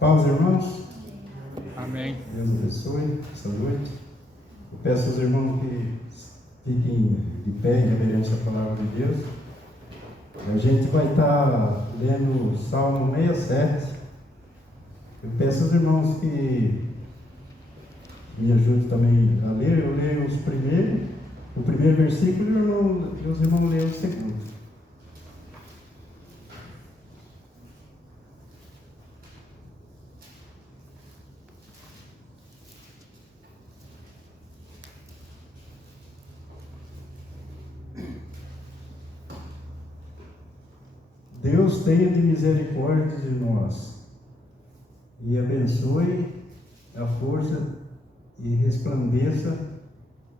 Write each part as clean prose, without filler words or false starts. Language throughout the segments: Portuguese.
Paz, irmãos. Amém. Deus abençoe essa noite. Eu peço aos irmãos que fiquem de pé em reverência à palavra de Deus. A gente vai estar lendo o Salmo 67. Eu peço aos irmãos que me ajudem também a ler. Eu leio o primeiro versículo e os irmãos leem o segundo. Deus tenha de misericórdia de nós e abençoe a força e resplandeça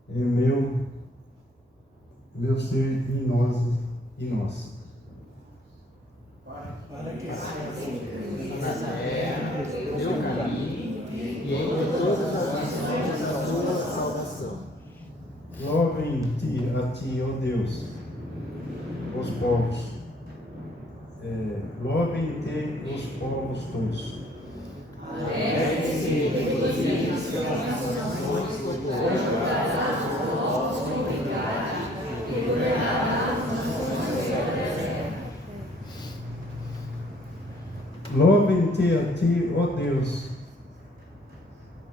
em meu ser em nós. Para que seja Nazaré, teu caminho, e em todas as nações a tua salvação. Louvem-te a ti, ó Deus, os povos. Louvem-te os povos todos. Alegrem-se e regozijam-se as nações, hoje darás o vosso bondade, e governarás as nações sobre a terra. Louvem-te a ti, ó Deus,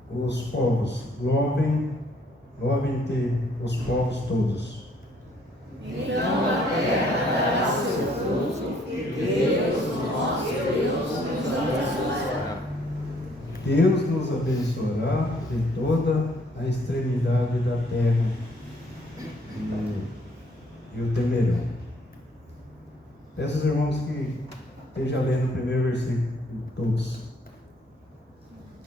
os povos. Louvem-te os povos todos. Então a terra dará seu fruto, e Deus, nosso Deus, nos abençoará. Deus nos abençoará de toda a extremidade da terra e o temerão. Peço aos irmãos que estejam lendo o primeiro versículo todos.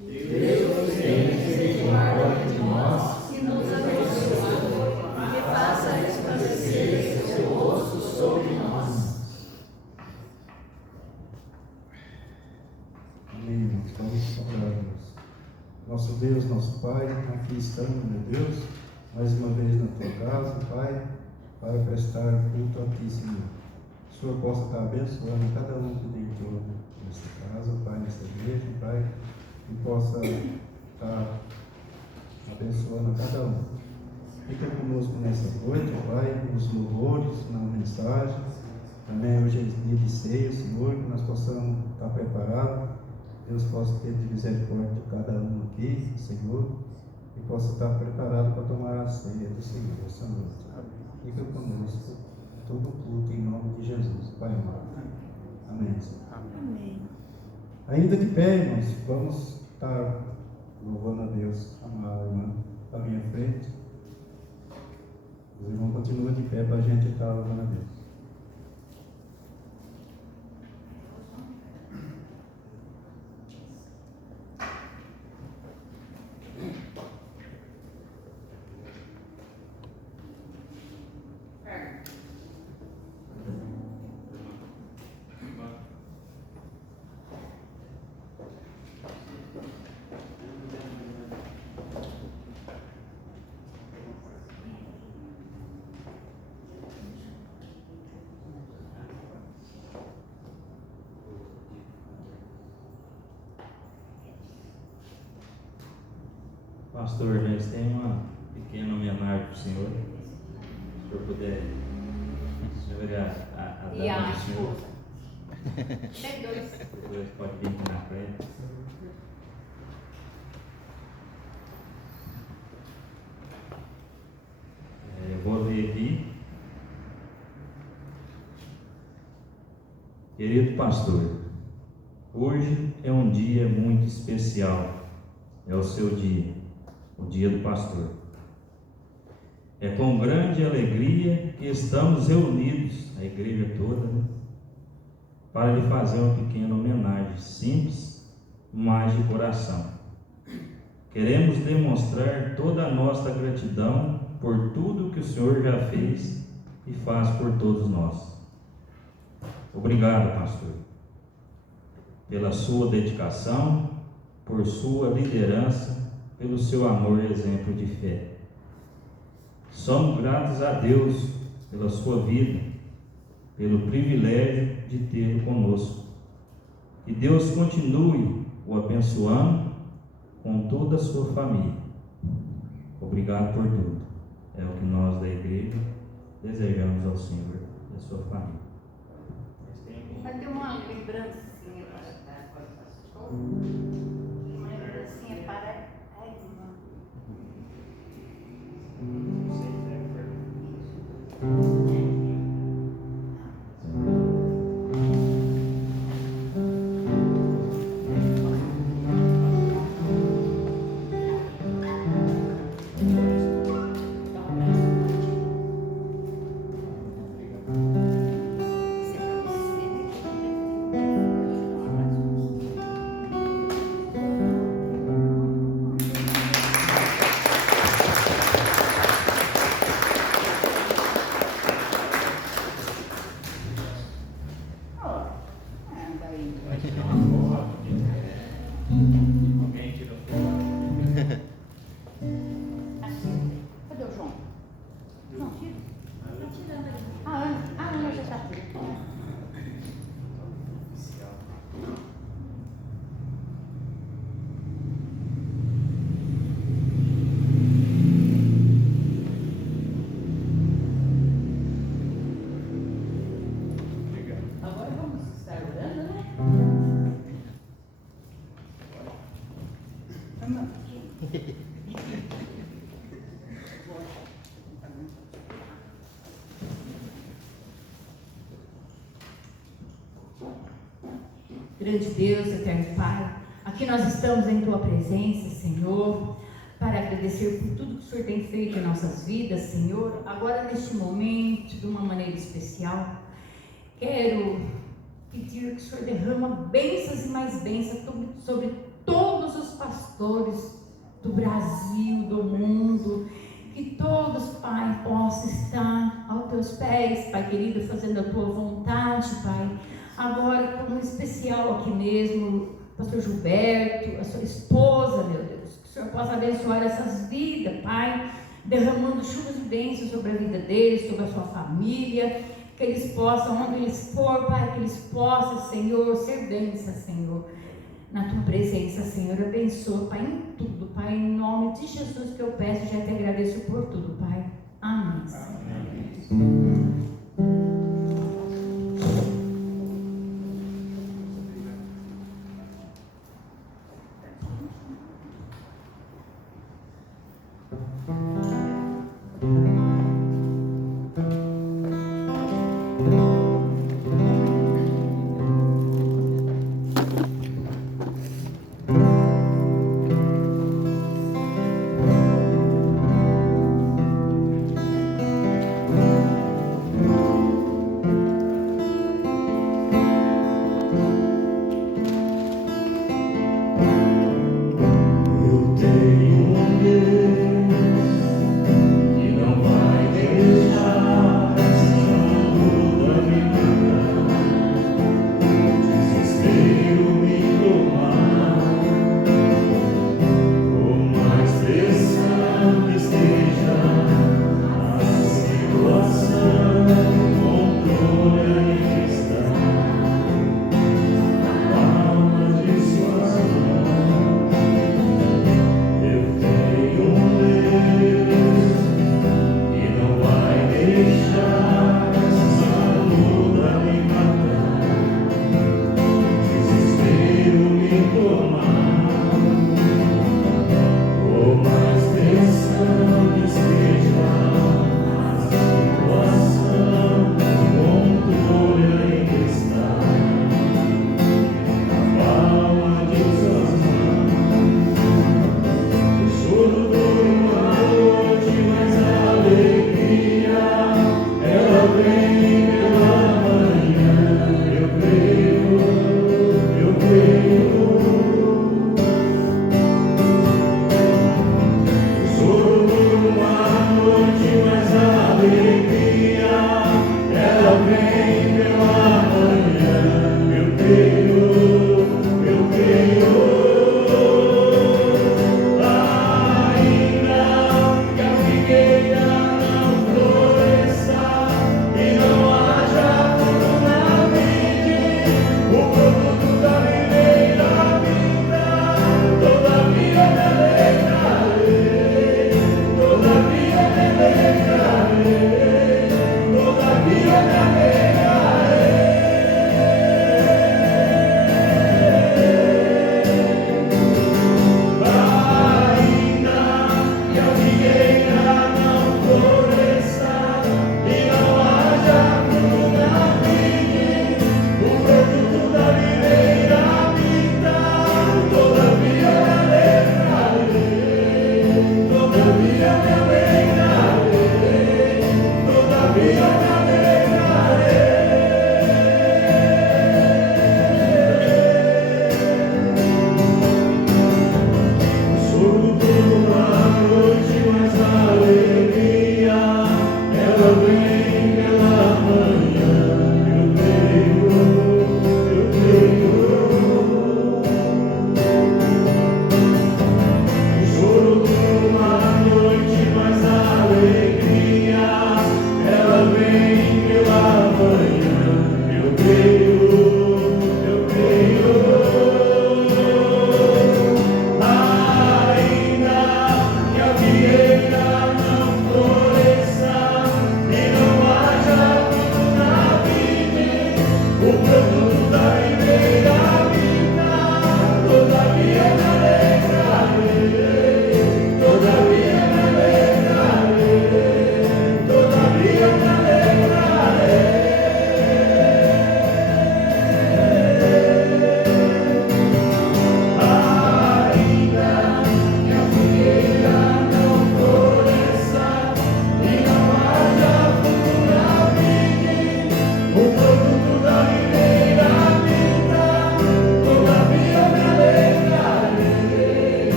Deus tenha misericórdia de nós e nos abençoe, e faça resplandecer seu rosto sobre nós. Amém, irmãos. Vamos orar, irmãos. Nosso Deus, nosso Pai, aqui estamos, meu Deus, mais uma vez na tua casa, Pai, para prestar culto a ti, Senhor. Que o Senhor possa estar abençoando cada um que entrou nesta casa, Pai, nesta igreja, Pai, e possa estar abençoando cada um. Fica conosco nessa noite, Pai, nos louvores, na mensagem. Também hoje é dia de ceia, Senhor, que nós possamos estar preparados. Deus possa ter de misericórdia de cada um aqui, Senhor, e possa estar preparado para tomar a ceia do Senhor essa noite. Fica conosco, todo culto em nome de Jesus, Pai amado. Amém, Senhor. Amém. Ainda de pé, irmãos, vamos estar louvando a Deus. Amar a irmã à minha frente. Os irmãos continuam de pé para a gente estar louvando a Deus. Pastor, nós temos uma pequena homenagem para o senhor. Se o senhor puder, o senhor é a dama do senhor. Tem dois. Depois pode vir aqui na frente. Eu vou ler aqui. Querido pastor, hoje é um dia muito especial. É o seu dia, o dia do pastor. É com grande alegria que estamos reunidos, a igreja toda, para lhe fazer uma pequena homenagem simples, mas de coração. Queremos demonstrar toda a nossa gratidão por tudo que o Senhor já fez e faz por todos nós. Obrigado, pastor, pela sua dedicação, por sua liderança, pelo seu amor e exemplo de fé. Somos gratos a Deus pela sua vida, pelo privilégio de tê-lo conosco. Que Deus continue o abençoando com toda a sua família. Obrigado por tudo. É o que nós da igreja desejamos ao Senhor e à sua família. Vai ter uma lembrancinha para dar para o pastor. Uma lembrancinha para a irmã. Alguém tira foto? Cadê o João? Não, tira. Está tirando ali. Ana já está tirando. Agora vamos estar orando, né? Grande Deus, eterno Pai, aqui nós estamos em Tua presença, Senhor, para agradecer por tudo que o Senhor tem feito em nossas vidas, Senhor. Agora, neste momento, de uma maneira especial, quero pedir que o Senhor derrama bênçãos e mais bênçãos sobre todos os pastores do Brasil, do mundo, que todos, Pai, possam estar aos Teus pés, Pai querido, fazendo a Tua vontade, Pai. Agora, como especial aqui mesmo, pastor Gilberto, a sua esposa, meu Deus, que o Senhor possa abençoar essas vidas, Pai, derramando chuvas de bênçãos sobre a vida deles, sobre a sua família, que eles possam, onde eles for, Pai, que eles possam, Senhor, ser bênção, Senhor, na Tua presença, Senhor. Abençoa, Pai, em tudo, Pai, em nome de Jesus que eu peço e já te agradeço por tudo, Pai. Amém. Amém.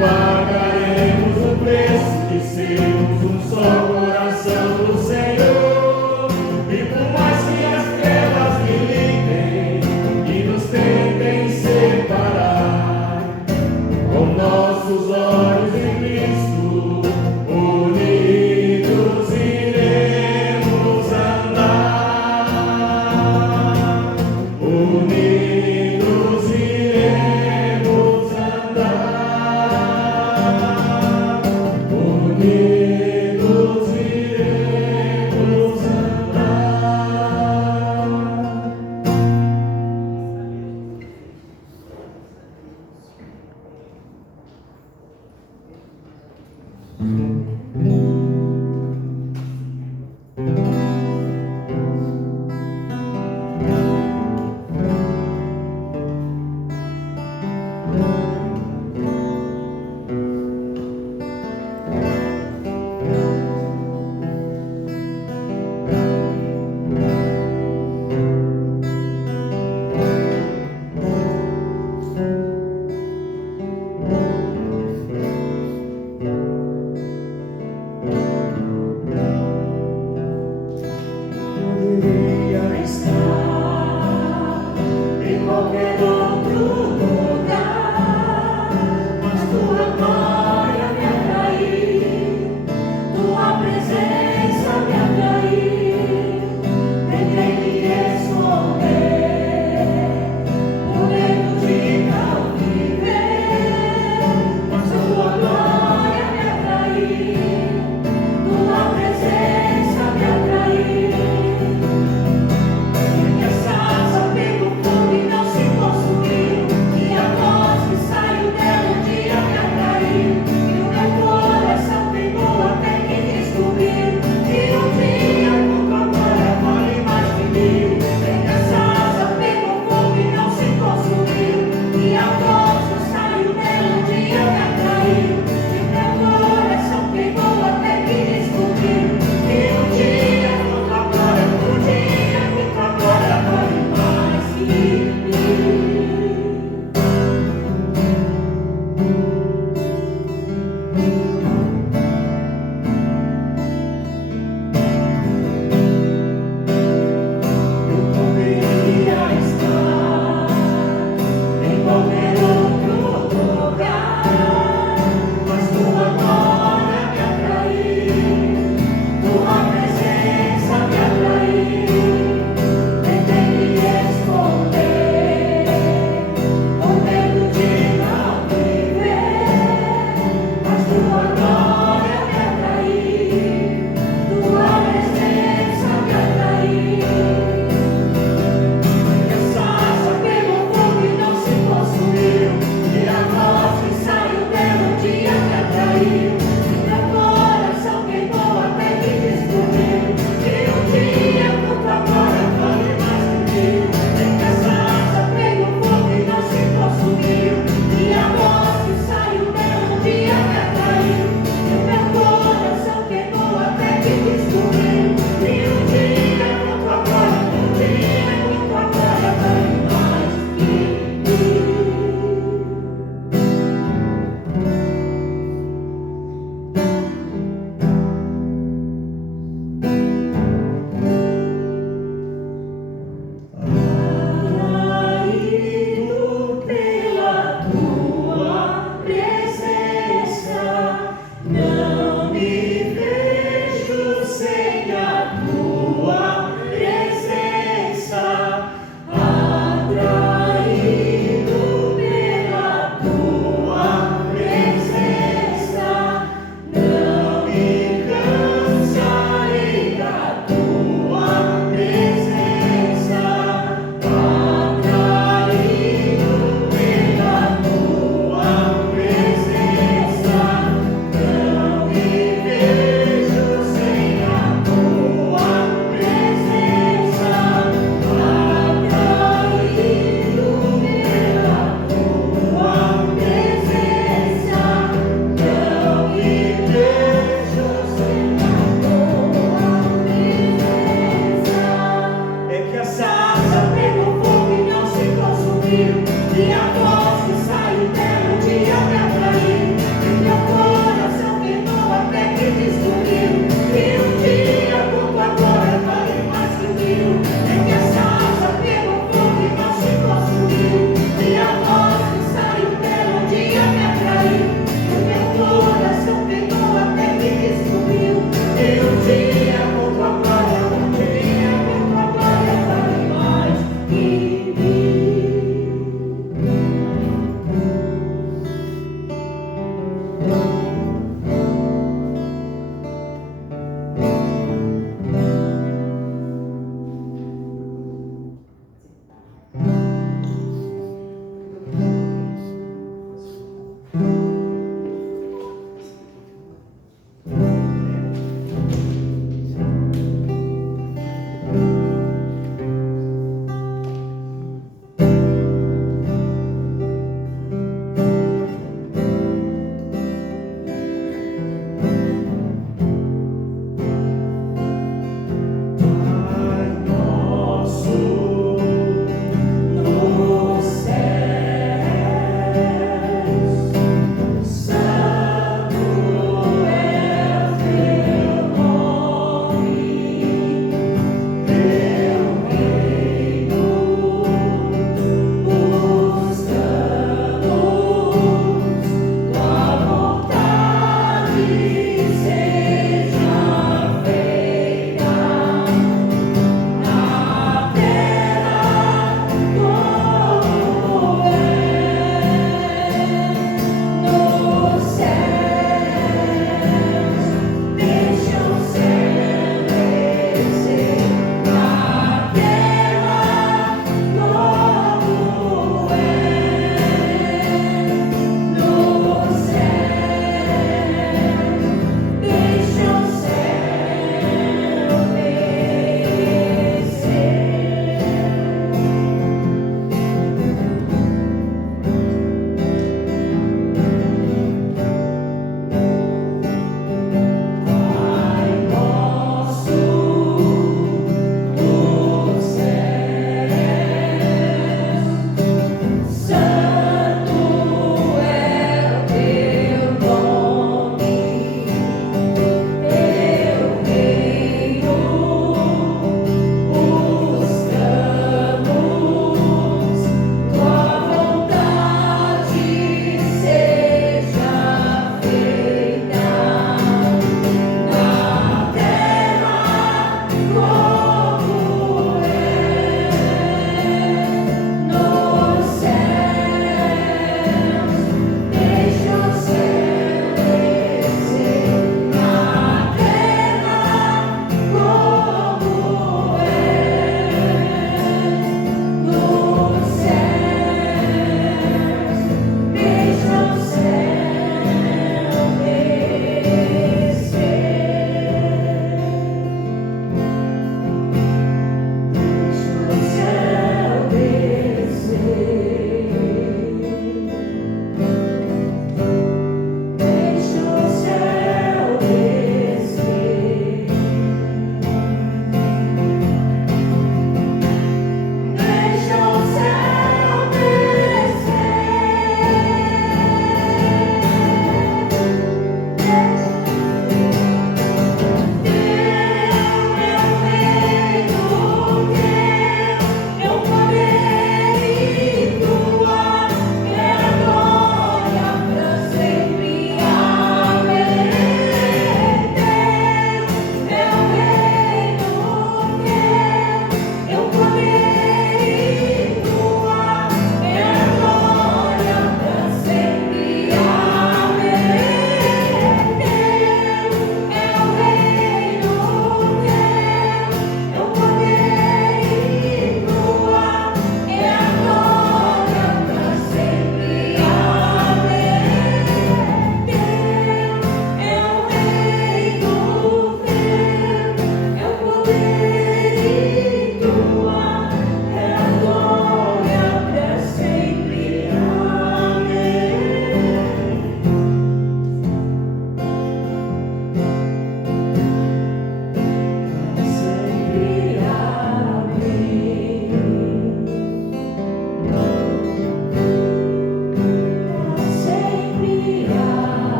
pagaremos o preço de sermos um só coração do Senhor. E por mais que as trevas militem e nos tentem separar, com nossos olhos em Cristo, unidos iremos andar. Unidos iremos andar. Unidos iremos andar.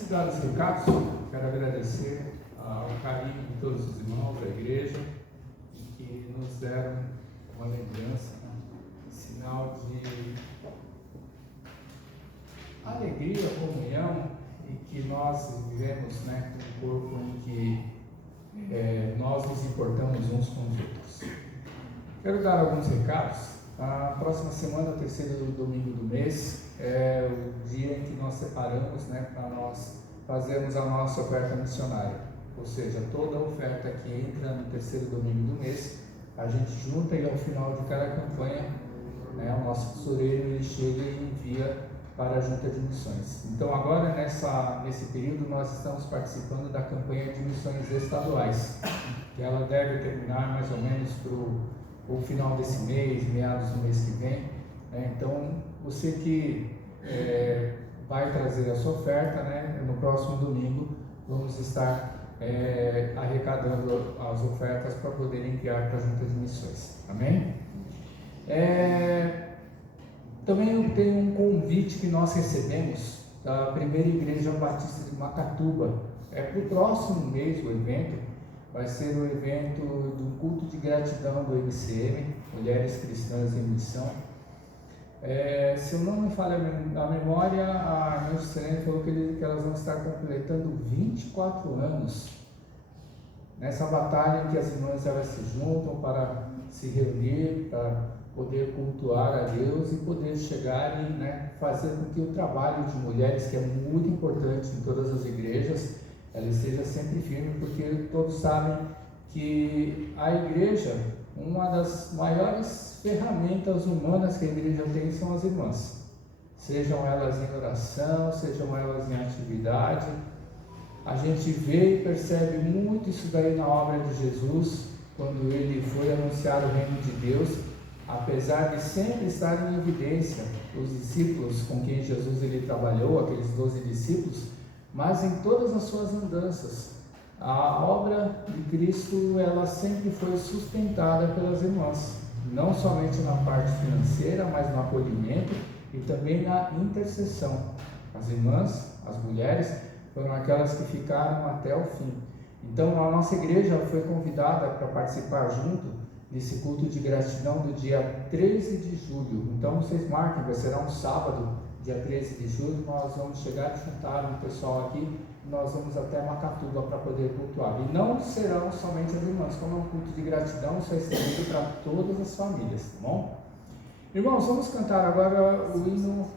Antes de dar os recados, quero agradecer ao carinho de todos os irmãos da igreja que nos deram uma lembrança, sinal de alegria, comunhão, e que nós vivemos, um corpo em que nós nos importamos uns com os outros. Quero dar alguns recados. A próxima semana, o terceiro domingo do mês, é o dia em que nós separamos para nós fazermos a nossa oferta missionária. Ou seja, toda a oferta que entra no terceiro domingo do mês, a gente junta e ao final de cada campanha, o nosso tesoureiro ele chega e envia para a Junta de Missões. Então agora nesse período nós estamos participando da campanha de missões estaduais, que ela deve terminar mais ou menos para o final desse mês, meados do mês que vem. Então você que vai trazer a sua oferta, no próximo domingo vamos estar arrecadando as ofertas para poder enviar para a Junta de Missões. Amém? Também eu tenho um convite que nós recebemos da Primeira Igreja Batista de Macatuba. Para o próximo mês o evento, vai ser o evento do culto de gratidão do MCM, Mulheres Cristãs em Missão. Se eu não me falha a memória, a irmã Juscelene falou que elas vão estar completando 24 anos nessa batalha em que as irmãs elas se juntam para se reunir, para poder cultuar a Deus e poder chegar e fazer com que o trabalho de mulheres, que é muito importante em todas as igrejas, ela esteja sempre firme, porque todos sabem que a igreja, uma das maiores ferramentas humanas que a igreja tem são as irmãs, sejam elas em oração, sejam elas em atividade. A gente vê e percebe muito isso daí na obra de Jesus, quando ele foi anunciar o reino de Deus. Apesar de sempre estar em evidência os discípulos com quem Jesus ele trabalhou, aqueles 12 discípulos, mas em todas as suas andanças, a obra de Cristo ela sempre foi sustentada pelas irmãs, não somente na parte financeira, mas no acolhimento e também na intercessão. As irmãs, as mulheres, foram aquelas que ficaram até o fim. Então a nossa igreja foi convidada para participar junto nesse culto de gratidão do dia 13 de julho. Então vocês marquem, vai ser um sábado, dia 13 de julho, nós vamos chegar e juntar um pessoal aqui, e nós vamos até Macatuba para poder cultuar. E não serão somente as irmãs, como é um culto de gratidão, isso é estendido para todas as famílias, tá bom? Irmãos, vamos cantar agora o hino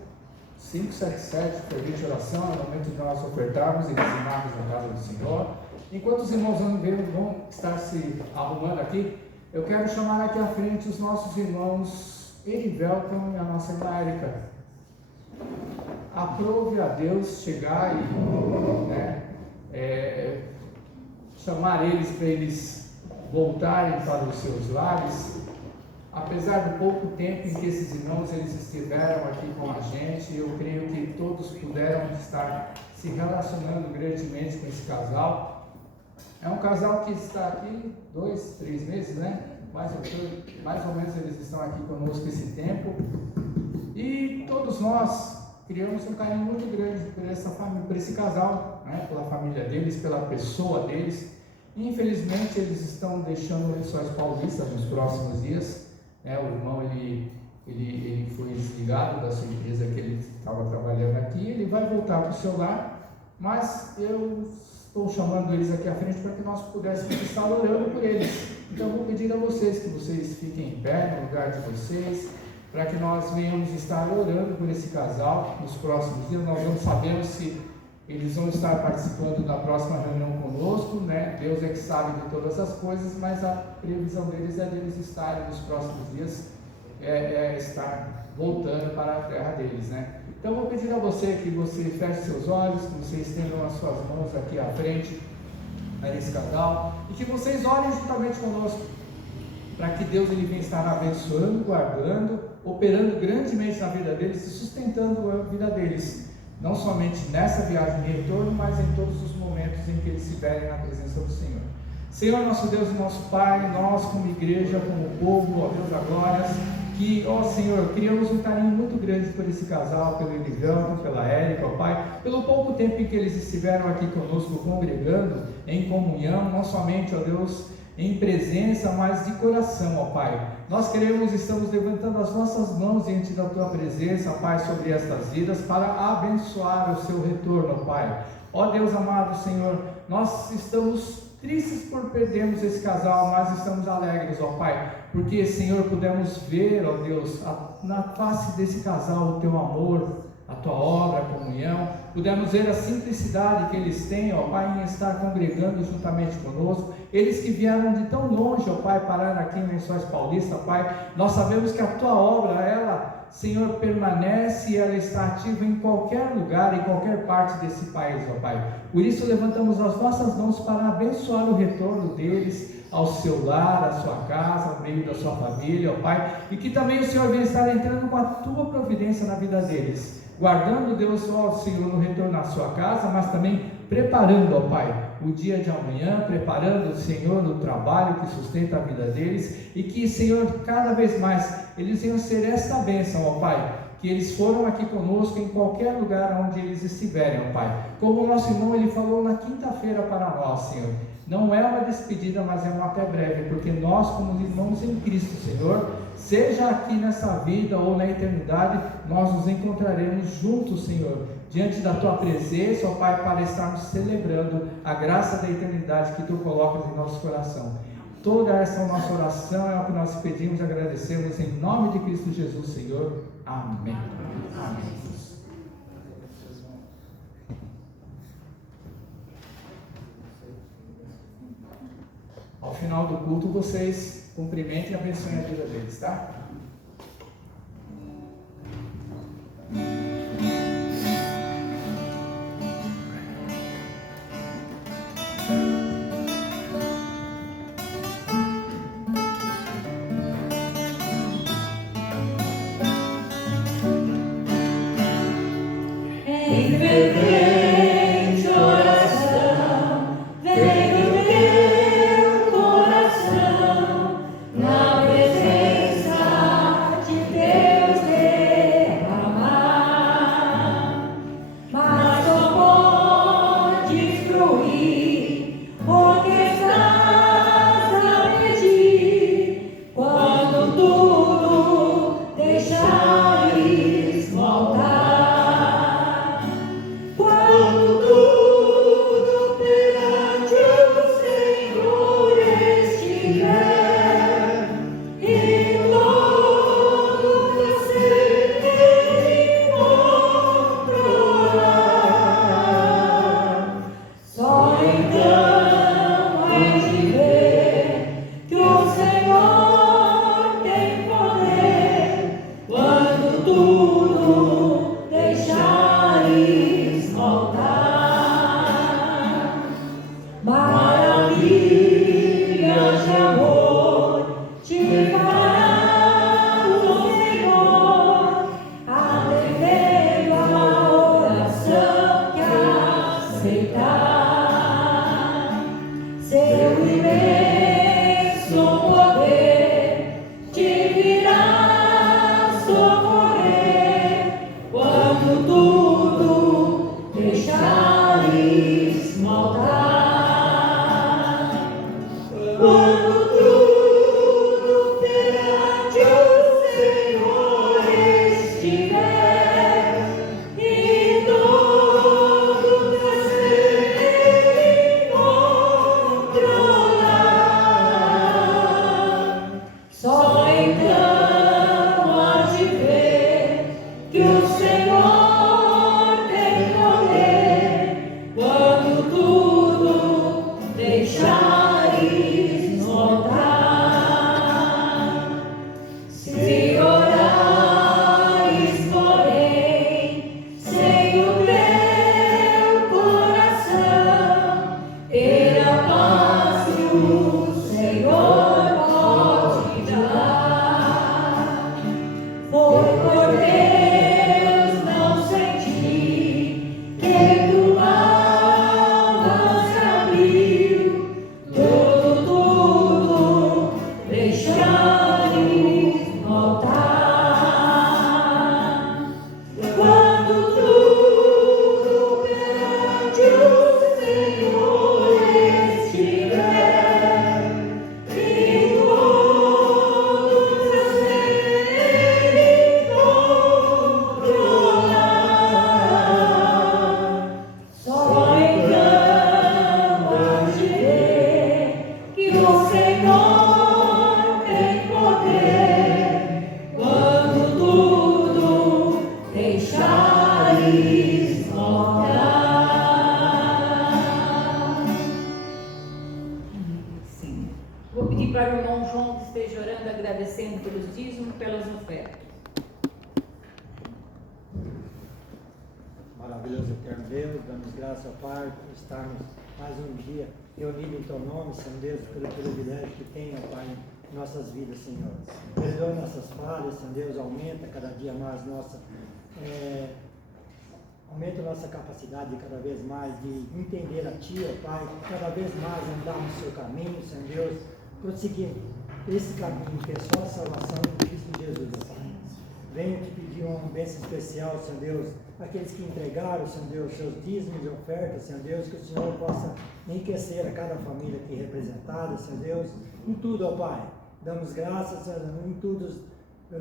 577, fervente de oração, é o momento de nós ofertarmos e dizimarmos na casa do Senhor. Enquanto os irmãos vão estar se arrumando aqui, eu quero chamar aqui à frente os nossos irmãos Erivelton e a nossa irmã Érica. Aprove a Deus chegar e chamar eles para eles voltarem para os seus lares. Apesar do pouco tempo em que esses irmãos eles estiveram aqui com a gente, eu creio que todos puderam estar se relacionando grandemente com esse casal. É um casal que está aqui 2, 3 meses, mais ou menos eles estão aqui conosco esse tempo. E todos nós criamos um carinho muito grande por essa família, por esse casal, pela família deles, pela pessoa deles. Infelizmente eles estão deixando Lençóis Paulistas nos próximos dias. O irmão ele foi desligado da sua empresa que ele estava trabalhando aqui. Ele vai voltar para o seu lar, mas eu estou chamando eles aqui à frente para que nós pudéssemos estar orando por eles. Então eu vou pedir a vocês que vocês fiquem em pé no lugar de vocês, para que nós venhamos estar orando por esse casal nos próximos dias. Nós não sabemos se eles vão estar participando da próxima reunião conosco, Deus é que sabe de todas as coisas, mas a previsão deles é deles estarem nos próximos dias, estar voltando para a terra deles, Então eu vou pedir a você que você feche seus olhos, que você estenda as suas mãos aqui à frente para esse casal e que vocês orem juntamente conosco, para que Deus ele venha estar abençoando, guardando, operando grandemente na vida deles e sustentando a vida deles, não somente nessa viagem de retorno, mas em todos os momentos em que eles estiverem na presença do Senhor. Senhor, nosso Deus e nosso Pai, nós como igreja, como povo, ó Deus da glória, que, ó Senhor, criamos um carinho muito grande por esse casal, pelo Elivelton, pela Érica, ó Pai, pelo pouco tempo em que eles estiveram aqui conosco, congregando em comunhão, não somente, ó Deus, em presença, mas de coração, ó Pai. Nós queremos, estamos levantando as nossas mãos diante da Tua presença, Pai, sobre estas vidas, para abençoar o Seu retorno, ó Pai. Ó Deus amado, Senhor, nós estamos tristes por perdermos esse casal, mas estamos alegres, ó Pai, porque, Senhor, pudemos ver, ó Deus, na face desse casal o Teu amor, a Tua obra, a comunhão, pudemos ver a simplicidade que eles têm, ó Pai, em estar congregando juntamente conosco, eles que vieram de tão longe, ó Pai, parar aqui em Lençóis Paulista, Pai, nós sabemos que a Tua obra, ela, Senhor, permanece e ela está ativa em qualquer lugar, em qualquer parte desse país, ó Pai. Por isso levantamos as nossas mãos para abençoar o retorno deles ao seu lar, à sua casa, ao meio da sua família, ó Pai, e que também o Senhor venha estar entrando com a Tua providência na vida deles, guardando, Deus, ó Senhor, no retorno à sua casa, mas também preparando, ó Pai, o dia de amanhã, preparando, Senhor, o trabalho que sustenta a vida deles, e que, Senhor, cada vez mais eles venham ser esta bênção, ó Pai, que eles foram aqui conosco em qualquer lugar onde eles estiverem, ó Pai. Como o nosso irmão, ele falou na quinta-feira para nós, Senhor, não é uma despedida, mas é um até breve, porque nós, como irmãos em Cristo, Senhor, seja aqui nessa vida ou na eternidade, nós nos encontraremos juntos, Senhor, diante da Tua presença, ó Pai, para estarmos celebrando a graça da eternidade que Tu colocas em nosso coração. Toda essa nossa oração é o que nós pedimos e agradecemos em nome de Cristo Jesus, Senhor. Amém. Amém. Ao final do culto, vocês cumprimentem e abençoem a vida deles, tá? Em fervente oração, vem o teu coração, na presença de Deus derramar. Mas não podes fruir o que estás a pedir, quando tudo deixares voltar. Socorrer. maravilhoso eterno Deus, damos graças ao Pai por estarmos mais um dia reunidos em Teu nome, Senhor Deus, pelo privilégio que tem, ó Pai, em nossas vidas, Senhor. Perdoa nossas falhas, Senhor Deus, aumenta cada dia mais aumenta nossa capacidade cada vez mais de entender a Ti, ó Pai, cada vez mais andar no Seu caminho, Senhor Deus, prosseguindo esse caminho que é só a salvação em Cristo Jesus, ó Pai. Venho te pedir uma bênção especial, Senhor Deus, aqueles que entregaram, Senhor Deus, seus dízimos e ofertas, Senhor Deus, que o Senhor possa enriquecer a cada família aqui representada, Senhor Deus, em tudo, ó Pai. Damos graças, Senhor, em tudo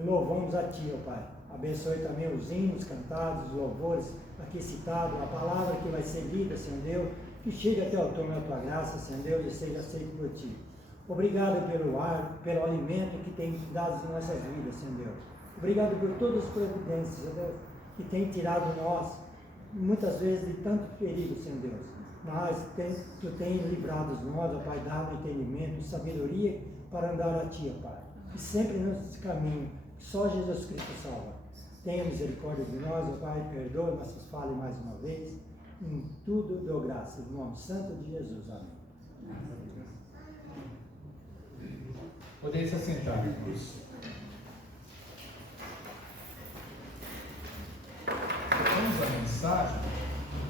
louvamos a Ti, ó Pai. Abençoe também os hinos cantados, os louvores aqui citados, a palavra que vai ser lida, Senhor Deus, que chegue até o trono da Tua graça, Senhor Deus, e seja aceito por Ti. Obrigado pelo ar, pelo alimento que tem dado em nossas vidas, Senhor Deus. Obrigado por todas as providências, Senhor Deus, que tem tirado nós, muitas vezes, de tanto perigo, Senhor Deus. Mas Tu tens livrado nós, ó Pai, dado entendimento, sabedoria para andar a Ti, ó Pai. E sempre nesse caminho, só Jesus Cristo salva. Tenha misericórdia de nós, ó Pai, perdoa nossas falhas mais uma vez. Em tudo dou graça, em nome santo de Jesus. Amém. Podeis se assentar, irmãos. Vamos à mensagem.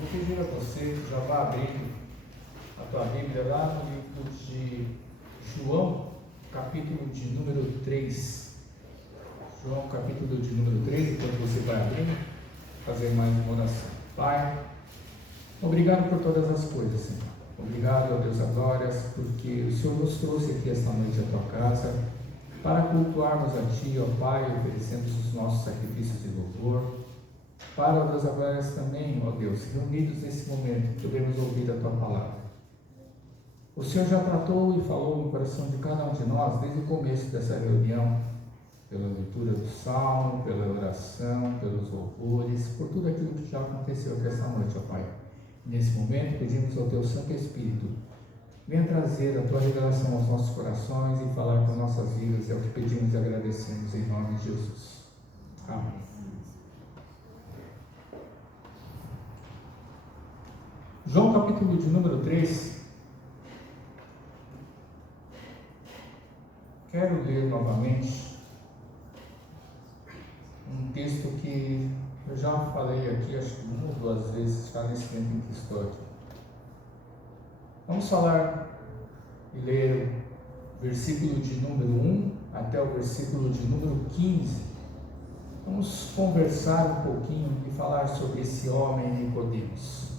Vou pedir a você que já vá abrindo a tua Bíblia lá no livro de João, capítulo de número 3. João, capítulo de número 3, enquanto você vai abrindo, fazer mais uma oração. Pai, obrigado por todas as coisas, Senhor. Obrigado, ó Deus da glória, porque o Senhor nos trouxe aqui esta noite à Tua casa para cultuarmos a Ti, ó Pai, oferecendo os nossos sacrifícios de louvor. Para, ó Deus da glória, também, ó Deus, reunidos nesse momento, podemos ouvir a Tua palavra. O Senhor já tratou e falou no coração de cada um de nós desde o começo dessa reunião, pela leitura do Salmo, pela oração, pelos louvores, por tudo aquilo que já aconteceu aqui essa noite, ó Pai. Nesse momento, pedimos ao Teu Santo Espírito, venha trazer a Tua revelação aos nossos corações e falar com nossas vidas, é o que pedimos e agradecemos em nome de Jesus. Amém. João capítulo de número 3. Quero ler novamente um texto que eu já falei aqui, acho que uma ou duas vezes já nesse tempo em que estou aqui. Vamos falar e ler o versículo de número 1 até o versículo de número 15. Vamos conversar um pouquinho e falar sobre esse homem Nicodemos.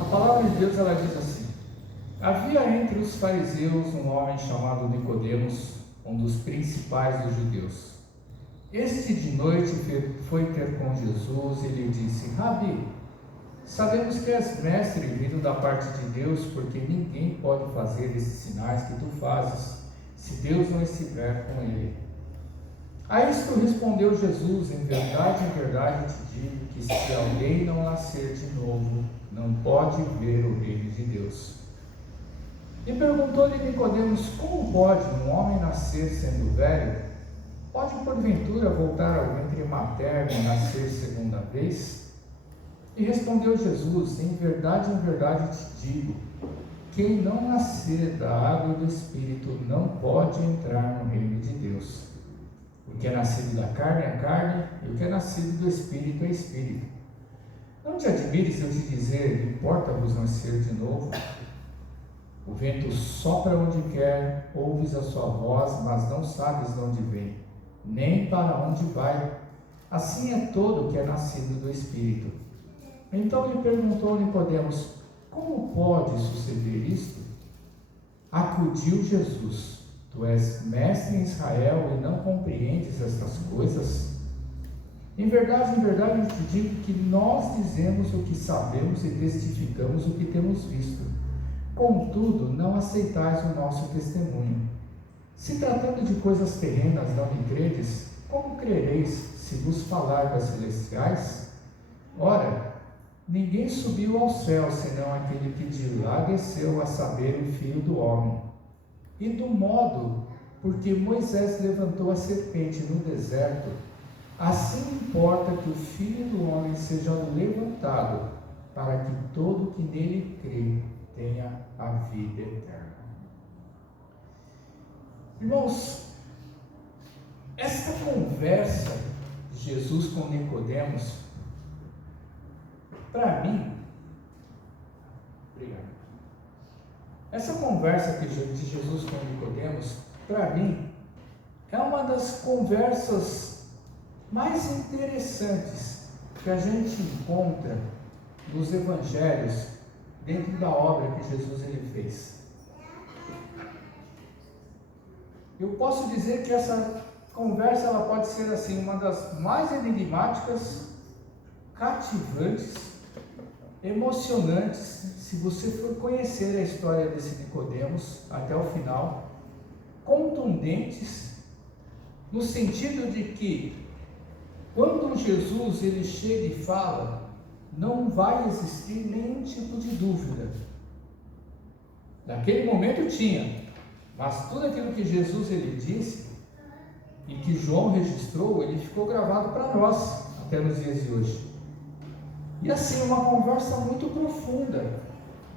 A palavra de Deus, ela diz assim: havia entre os fariseus um homem chamado Nicodemos, um dos principais dos judeus. Este de noite foi ter com Jesus e lhe disse: Rabi, sabemos que és mestre vindo da parte de Deus, porque ninguém pode fazer esses sinais que tu fazes, se Deus não estiver com ele. A isto respondeu Jesus: em verdade te digo que se alguém não nascer de novo, não pode ver o reino de Deus. E perguntou-lhe Nicodemos: como pode um homem nascer sendo velho? Pode porventura voltar ao ventre materno e nascer segunda vez? E respondeu Jesus: em verdade te digo, quem não nascer da água e do Espírito não pode entrar no reino de Deus. O que é nascido da carne é carne, e o que é nascido do Espírito é Espírito. Não te admires eu te dizer: importa-vos nascer de novo? O vento sopra onde quer, ouves a sua voz, mas não sabes de onde vem, nem para onde vai. Assim é todo o que é nascido do Espírito. Então lhe perguntou Nicodemos: como pode suceder isto? Acudiu Jesus: tu és mestre em Israel e não compreendes estas coisas? Em verdade eu te digo que nós dizemos o que sabemos e testificamos o que temos visto. Contudo, não aceitais o nosso testemunho. Se tratando de coisas terrenas não me credes, como crereis se vos falar das celestiais? Ora, ninguém subiu ao céu senão aquele que de lá desceu, a saber, o Filho do Homem. E do modo porque Moisés levantou a serpente no deserto, Assim importa que o Filho do Homem seja levantado, para que todo que nele crê tenha a vida eterna. Irmãos, esta conversa de Jesus com Nicodemos, para mim, essa conversa de Jesus com Nicodemos, para mim, é uma das conversas mais interessantes que a gente encontra nos evangelhos, dentro da obra que Jesus ele fez. Eu posso dizer que essa conversa ela pode ser assim uma das mais enigmáticas, cativantes, emocionantes, se você for conhecer a história desse Nicodemos até o final, contundentes, no sentido de que quando Jesus ele chega e fala, não vai existir nenhum tipo de dúvida. Naquele momento tinha, mas tudo aquilo que Jesus ele disse e que João registrou, ele ficou gravado para nós até nos dias de hoje. E assim, uma conversa muito profunda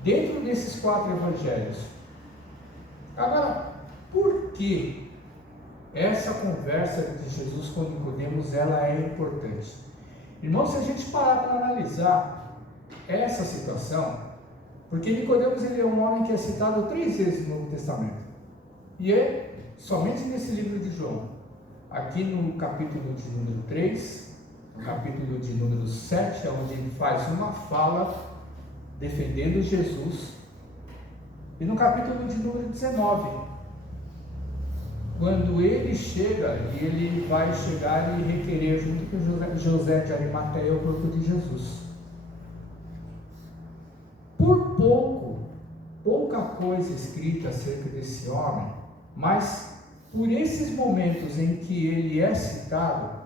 dentro desses 4 evangelhos. Agora, por que essa conversa de Jesus com Nicodemos ela é importante? Irmão, se a gente parar para analisar essa situação, porque Nicodemos ele é um homem que é citado 3 vezes no Novo Testamento, e é somente nesse livro de João, aqui no capítulo de número 3, no capítulo de número 7, é onde ele faz uma fala defendendo Jesus, e no capítulo de número 19, quando ele chega e ele vai chegar e requerer junto com José de Arimateia o corpo de Jesus. Por pouca coisa escrita acerca desse homem, mas por esses momentos em que ele é citado,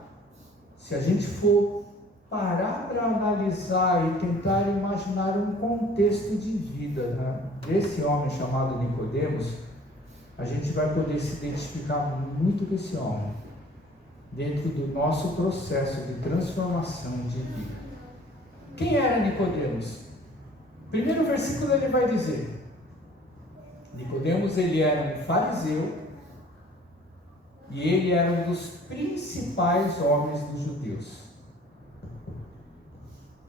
se a gente for parar para analisar e tentar imaginar um contexto de vida, né, desse homem chamado Nicodemos, a gente vai poder se identificar muito com esse homem, dentro do nosso processo de transformação de vida. Quem era Nicodemos? Primeiro versículo ele vai dizer, Nicodemos ele era um fariseu, e ele era um dos principais homens dos judeus.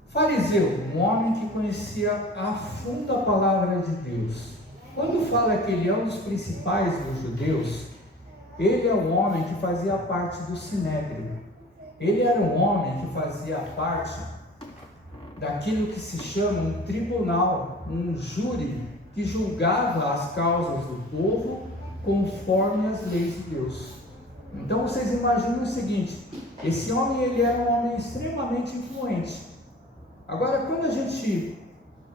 Fariseu, um homem que conhecia a fundo a palavra de Deus. Quando fala que ele é um dos principais dos judeus, ele é um homem que fazia parte do Sinédrio. Ele era um homem que fazia parte daquilo que se chama um tribunal, um júri que julgava as causas do povo conforme as leis de Deus. Então vocês imaginam o seguinte, esse homem ele era um homem extremamente influente. Agora, quando a gente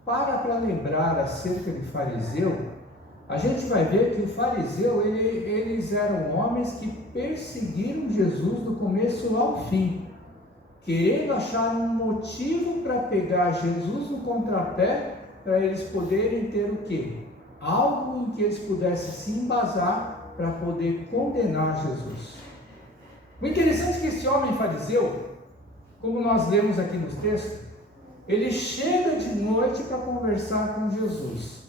para lembrar acerca de fariseu, a gente vai ver que o fariseu, eles eram homens que perseguiram Jesus do começo ao fim, querendo achar um motivo para pegar Jesus no contrapé, para eles poderem ter o quê? Algo em que eles pudessem se embasar para poder condenar Jesus. O interessante é que esse homem fariseu, como nós lemos aqui nos textos, ele chega de noite para conversar com Jesus.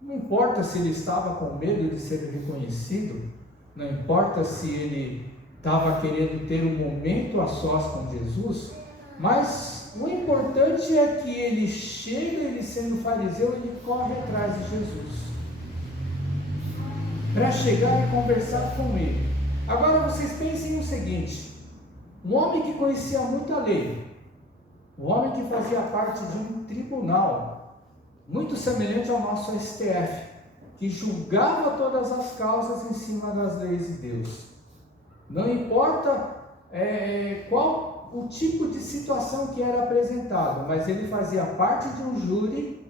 Não importa se ele estava com medo de ser reconhecido, não importa se ele estava querendo ter um momento a sós com Jesus, mas o importante é que ele chega, ele sendo fariseu, ele corre atrás de Jesus, para chegar e conversar com ele. Agora vocês pensem o seguinte, um homem que conhecia muito a lei, um homem que fazia parte de um tribunal, muito semelhante ao nosso STF, que julgava todas as causas em cima das leis de Deus. Não importa qual o tipo de situação que era apresentado, mas ele fazia parte de um júri,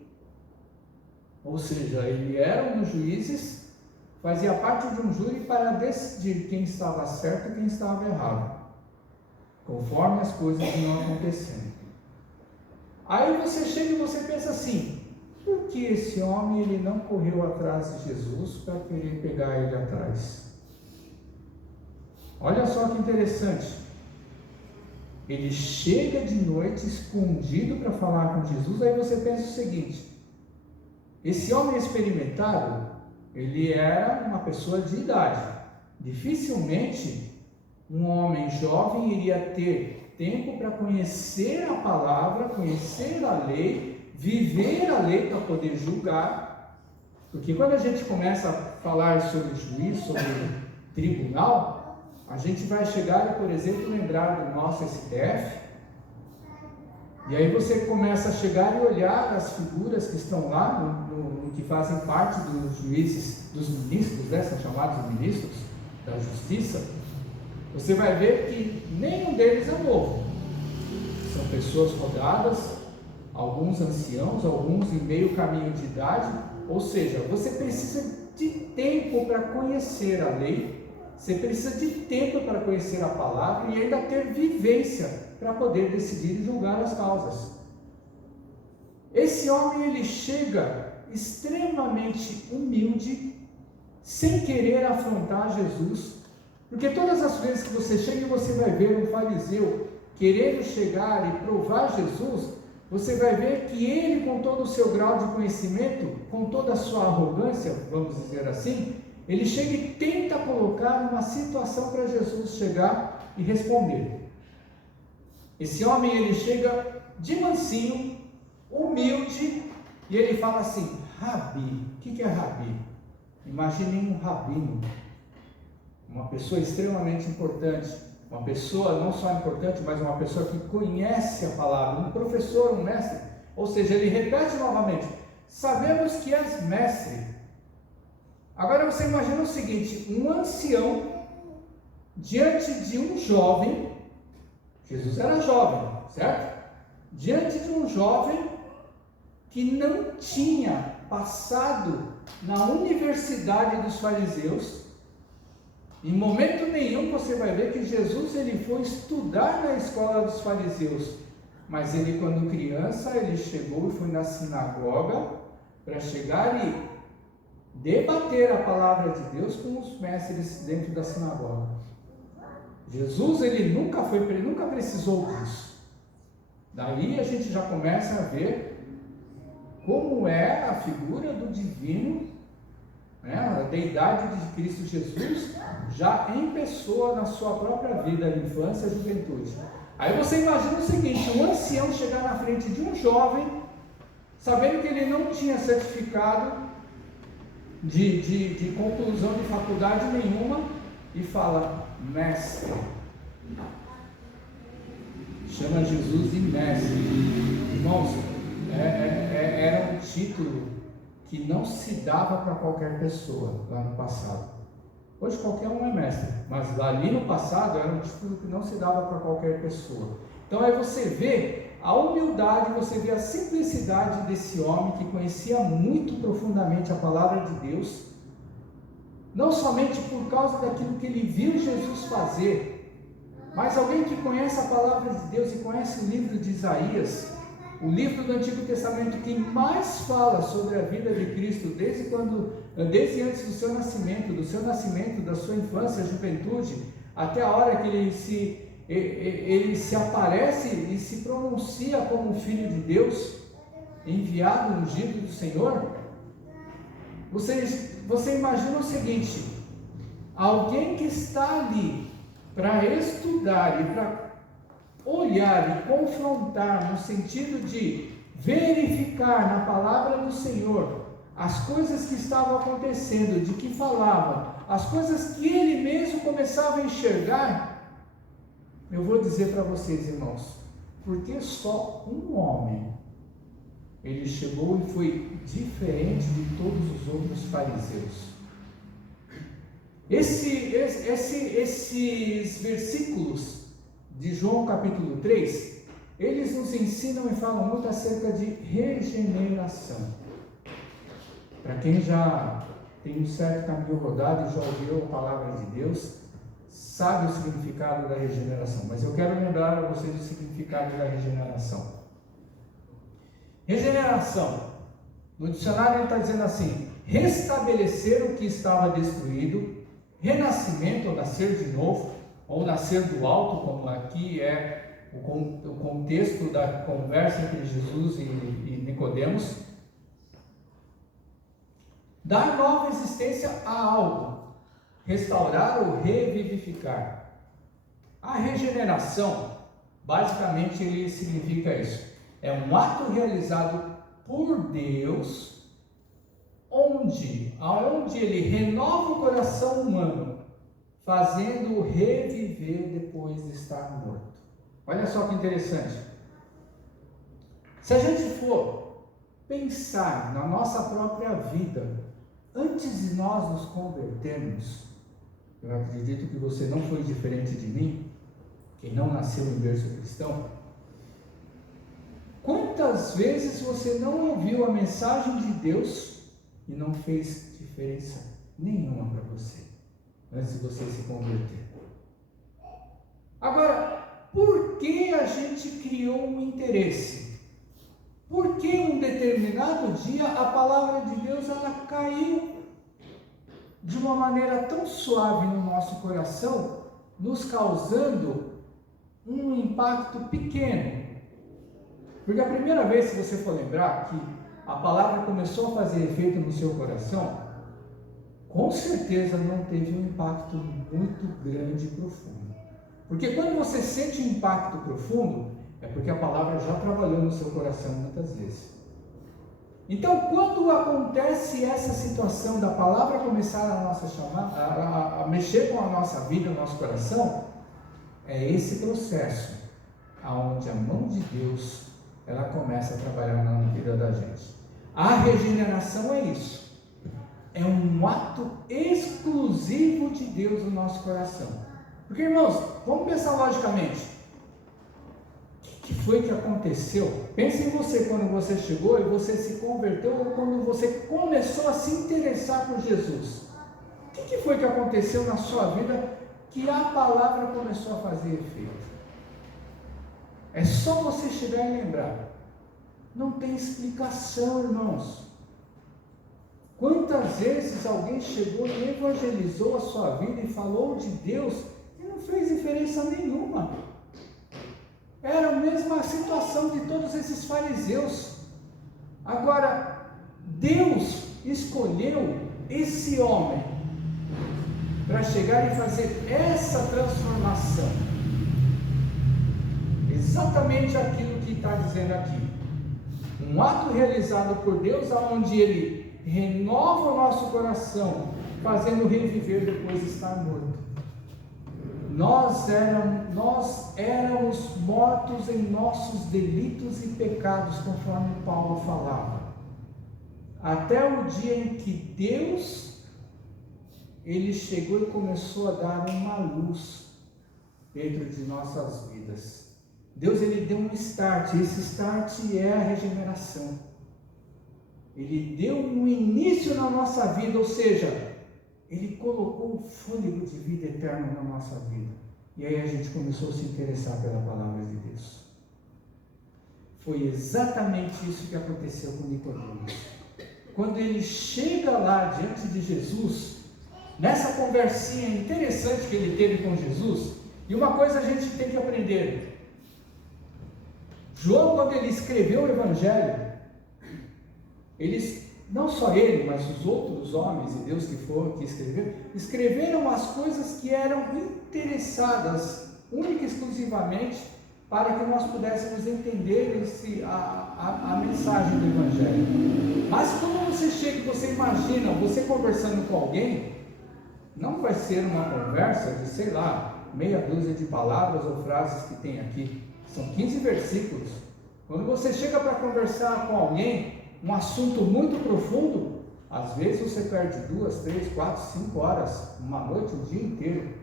ou seja, ele era um dos juízes, fazia parte de um júri para decidir quem estava certo e quem estava errado, conforme as coisas iam acontecendo. Aí você chega e você pensa assim, por que esse homem ele não correu atrás de Jesus para querer pegar ele atrás? Olha só que interessante. Ele chega de noite escondido para falar com Jesus. Aí você pensa o seguinte: esse homem experimentado, ele era uma pessoa de idade. Dificilmente um homem jovem iria ter tempo para conhecer a palavra, conhecer a lei, viver a lei para poder julgar. Porque quando a gente começa a falar sobre juiz, sobre tribunal, a gente vai chegar e, por exemplo, lembrar do nosso STF, e aí você começa a chegar e olhar as figuras que estão lá, que fazem parte dos juízes, dos ministros, né, são chamados ministros da justiça. Você vai ver que nenhum deles é novo. São pessoas rodadas, alguns anciãos, alguns em meio caminho de idade. Ou seja, você precisa de tempo para conhecer a lei, você precisa de tempo para conhecer a palavra e ainda ter vivência para poder decidir e julgar as causas. Esse homem, ele chega extremamente humilde, sem querer afrontar Jesus, porque todas as vezes que você chega e você vai ver um fariseu querendo chegar e provar Jesus, você vai ver que ele, com todo o seu grau de conhecimento, com toda a sua arrogância, vamos dizer assim, ele chega e tenta colocar uma situação para Jesus chegar e responder. Esse homem, ele chega de mansinho, humilde, e ele fala assim: Rabi. O que é Rabi? Imaginem um rabino, uma pessoa extremamente importante, uma pessoa não só importante, mas uma pessoa que conhece a palavra, um professor, um mestre. Ou seja, ele repete novamente: sabemos que és mestre. Agora você imagina o seguinte: um ancião diante de um jovem. Jesus era jovem, certo? Diante de um jovem que não tinha passado na universidade dos fariseus. Em momento nenhum você vai ver que Jesus, ele foi estudar na escola dos fariseus, mas ele, quando criança, ele chegou e foi na sinagoga para chegar e debater a palavra de Deus com os mestres dentro da sinagoga. Jesus, ele nunca precisou disso. Daí a gente já começa a ver como é a figura do divino, né, a deidade de Cristo Jesus, já em pessoa na sua própria vida, infância e juventude. Aí você imagina o seguinte: um ancião chegar na frente de um jovem, sabendo que ele não tinha certificado de conclusão de faculdade nenhuma, e fala: mestre. Chama Jesus de mestre. Irmãos, era um título que não se dava para qualquer pessoa lá no passado. Hoje qualquer um é mestre, mas ali no passado era um título que não se dava para qualquer pessoa. Então aí você vê a humildade, você vê a simplicidade desse homem que conhecia muito profundamente a palavra de Deus, não somente por causa daquilo que ele viu Jesus fazer, mas alguém que conhece a palavra de Deus e conhece o livro de Isaías, o livro do Antigo Testamento que mais fala sobre a vida de Cristo, desde antes do seu nascimento, da sua infância, juventude, até a hora que ele se aparece e se pronuncia como Filho de Deus, enviado, ungido do Senhor. Você imagina o seguinte: alguém que está ali para estudar e para olhar e confrontar, no sentido de verificar na palavra do Senhor as coisas que estavam acontecendo, de que falavam, as coisas que ele mesmo começava a enxergar. Eu vou dizer para vocês, irmãos, porque só um homem ele chegou e foi diferente de todos os outros fariseus. Esses versículos de João capítulo 3, eles nos ensinam e falam muito acerca de regeneração. Para quem já tem um certo caminho rodado e já ouviu a palavra de Deus, sabe o significado da regeneração, mas eu quero lembrar a vocês o significado da regeneração. Regeneração, no dicionário ele está dizendo assim: restabelecer o que estava destruído, renascimento ou nascer de novo, ou nascer do alto, como aqui é o contexto da conversa entre Jesus e Nicodemos. Dar nova existência a algo, restaurar ou revivificar. A regeneração, basicamente, ele significa isso. É um ato realizado por Deus, aonde ele renova o coração humano, fazendo-o reviver depois de estar morto. Olha só que interessante. Se a gente for pensar na nossa própria vida, antes de nós nos convertermos, eu acredito que você não foi diferente de mim, que não nasceu em berço cristão. Quantas vezes você não ouviu a mensagem de Deus e não fez diferença nenhuma para você, antes de você se converter? Agora, por que a gente criou um interesse? Por que um determinado dia a palavra de Deus ela caiu de uma maneira tão suave no nosso coração, nos causando um impacto pequeno? Porque a primeira vez, se você for lembrar, que a palavra começou a fazer efeito no seu coração, com certeza não teve um impacto muito grande e profundo. Porque quando você sente um impacto profundo, é porque a palavra já trabalhou no seu coração muitas vezes. Então, quando acontece essa situação da palavra começar a mexer com a nossa vida, o nosso coração, é esse processo aonde a mão de Deus ela começa a trabalhar na vida da gente. A regeneração é isso. É um ato exclusivo de Deus no nosso coração. Porque, irmãos, vamos pensar logicamente. O que foi que aconteceu? Pense em você quando você chegou e você se converteu, ou quando você começou a se interessar por Jesus. O que foi que aconteceu na sua vida que a palavra começou a fazer efeito? É só você chegar e lembrar. Não tem explicação, irmãos. Quantas vezes alguém chegou e evangelizou a sua vida e falou de Deus e não fez diferença nenhuma? Era a mesma situação de todos esses fariseus. Agora, Deus escolheu esse homem para chegar e fazer essa transformação. Exatamente aquilo que está dizendo aqui. Um ato realizado por Deus, onde Ele renova o nosso coração, fazendo reviver depois de estar morto. Nós éramos mortos em nossos delitos e pecados, conforme Paulo falava. Até o dia em que Deus, Ele chegou e começou a dar uma luz dentro de nossas vidas. Deus, Ele deu um start, esse start é a regeneração. Ele deu um início na nossa vida, ou seja, Ele colocou o fôlego de vida eterna na nossa vida. E aí a gente começou a se interessar pela palavra de Deus. Foi exatamente isso que aconteceu com Nicodemos. Quando ele chega lá diante de Jesus, nessa conversinha interessante que ele teve com Jesus, e uma coisa a gente tem que aprender. João, quando ele escreveu o Evangelho, não só ele, mas os outros homens de Deus que escreveram as coisas que eram interessadas, única e exclusivamente, para que nós pudéssemos entender a mensagem do Evangelho. Mas quando você chega e você imagina, você conversando com alguém, não vai ser uma conversa de, sei lá, meia dúzia de palavras ou frases que tem aqui. São 15 versículos. Quando você chega para conversar com alguém, um assunto muito profundo, às vezes você perde 2, 3, 4, 5 horas, uma noite, um dia inteiro.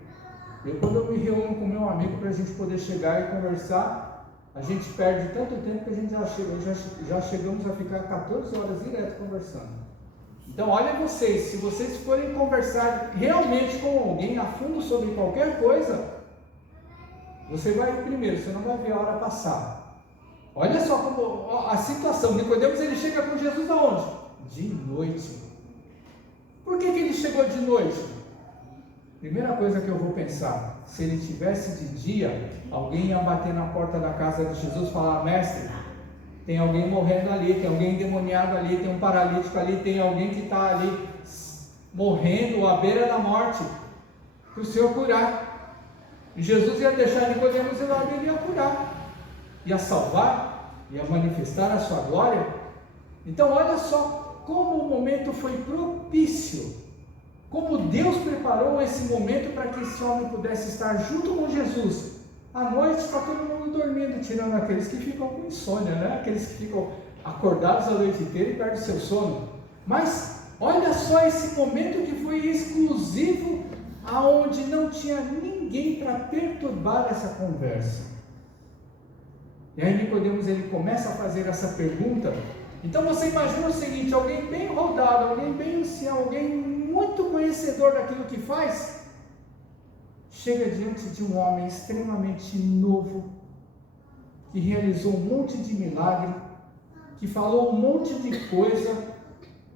Quando eu me reúno com meu amigo para a gente poder chegar e conversar, a gente perde tanto tempo que a gente já chegamos a ficar 14 horas direto conversando. Então, olha vocês, se vocês forem conversar realmente com alguém a fundo sobre qualquer coisa, você vai primeiro, você não vai ver a hora passar. Olha só como a situação. Nicodemos, ele chega com Jesus aonde? De noite. Por que ele chegou de noite? Primeira coisa que eu vou pensar, se ele tivesse de dia, alguém ia bater na porta da casa de Jesus e falar: mestre, tem alguém morrendo ali, tem alguém endemoniado ali, tem um paralítico ali, tem alguém que está ali morrendo à beira da morte, para o Senhor curar. E Jesus ia deixar Nicodemos ir lá e ele ia curar, ia salvar, ia manifestar a sua glória. Então olha só como o momento foi propício, como Deus preparou esse momento para que esse homem pudesse estar junto com Jesus. À noite está todo mundo dormindo, tirando aqueles que ficam com insônia, né? Aqueles que ficam acordados a noite inteira e perdem seu sono. Mas olha só esse momento que foi exclusivo, aonde não tinha ninguém para perturbar essa conversa. E aí Nicodemos, ele começa a fazer essa pergunta. Então você imagina o seguinte: alguém bem rodado, alguém bem ancião, alguém muito conhecedor daquilo que faz, chega diante de um homem extremamente novo, que realizou um monte de milagre, que falou um monte de coisa,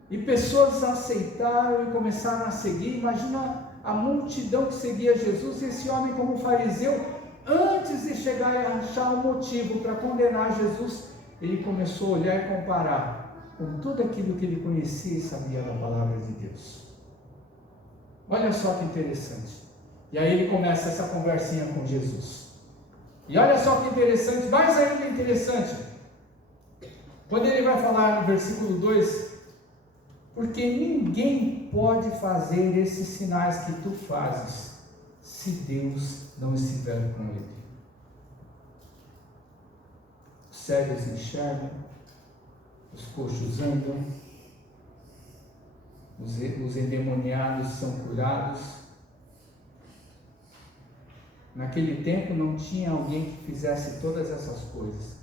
e pessoas aceitaram e começaram a seguir. Imagina a multidão que seguia Jesus, e esse homem, como fariseu, antes de chegar a achar um motivo para condenar Jesus, ele começou a olhar e comparar com tudo aquilo que ele conhecia e sabia da palavra de Deus. Olha só que interessante. E aí ele começa essa conversinha com Jesus. E olha só que interessante, mais ainda interessante, quando ele vai falar no versículo 2: porque ninguém pode fazer esses sinais que tu fazes, se Deus não estiver com ele. Os cegos enxergam, os coxos andam, os endemoniados são curados. Naquele tempo não tinha alguém que fizesse todas essas coisas.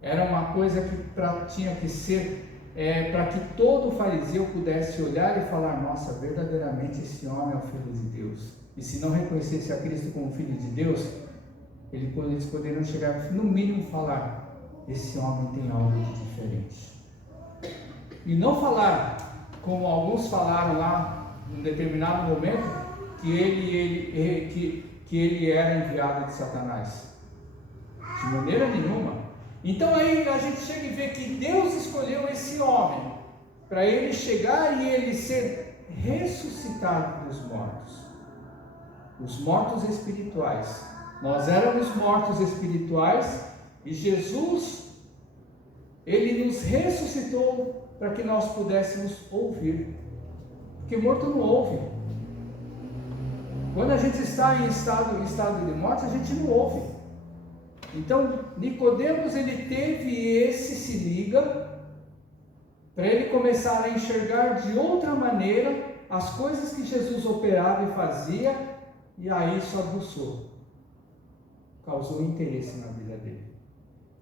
Era uma coisa que tinha que ser para que todo fariseu pudesse olhar e falar: nossa, verdadeiramente esse homem é o Filho de Deus. E se não reconhecesse a Cristo como Filho de Deus, eles poderiam chegar, no mínimo, falar: esse homem tem algo de diferente. E não falar, como alguns falaram lá, num determinado momento, que ele era enviado de Satanás. De maneira nenhuma. Então aí a gente chega e vê que Deus escolheu esse homem para ele chegar e ele ser ressuscitado dos mortos. Os mortos espirituais. Nós éramos mortos espirituais e Jesus, ele nos ressuscitou para que nós pudéssemos ouvir. Porque morto não ouve. Quando a gente está em estado de morte, a gente não ouve. Então, Nicodemos, ele teve esse se liga, para ele começar a enxergar de outra maneira as coisas que Jesus operava e fazia, e aí isso aguçou, causou interesse na vida dele.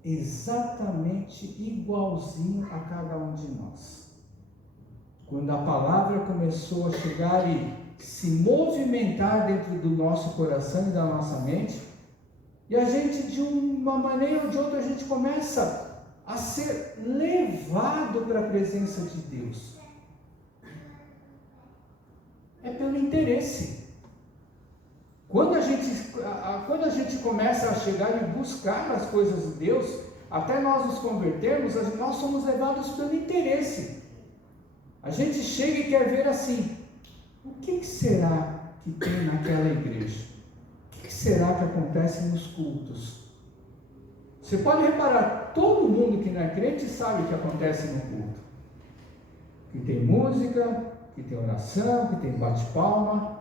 Exatamente igualzinho a cada um de nós. Quando a palavra começou a chegar e se movimentar dentro do nosso coração e da nossa mente, e a gente, de uma maneira ou de outra, a gente começa a ser levado para a presença de Deus. É pelo interesse. Quando a gente começa a chegar e buscar as coisas de Deus, até nós nos convertermos, nós somos levados pelo interesse. A gente chega e quer ver assim: o que será que tem naquela igreja? O que será que acontece nos cultos? Você pode reparar, todo mundo que não é crente sabe o que acontece no culto. Que tem música, que tem oração, que tem bate-palma,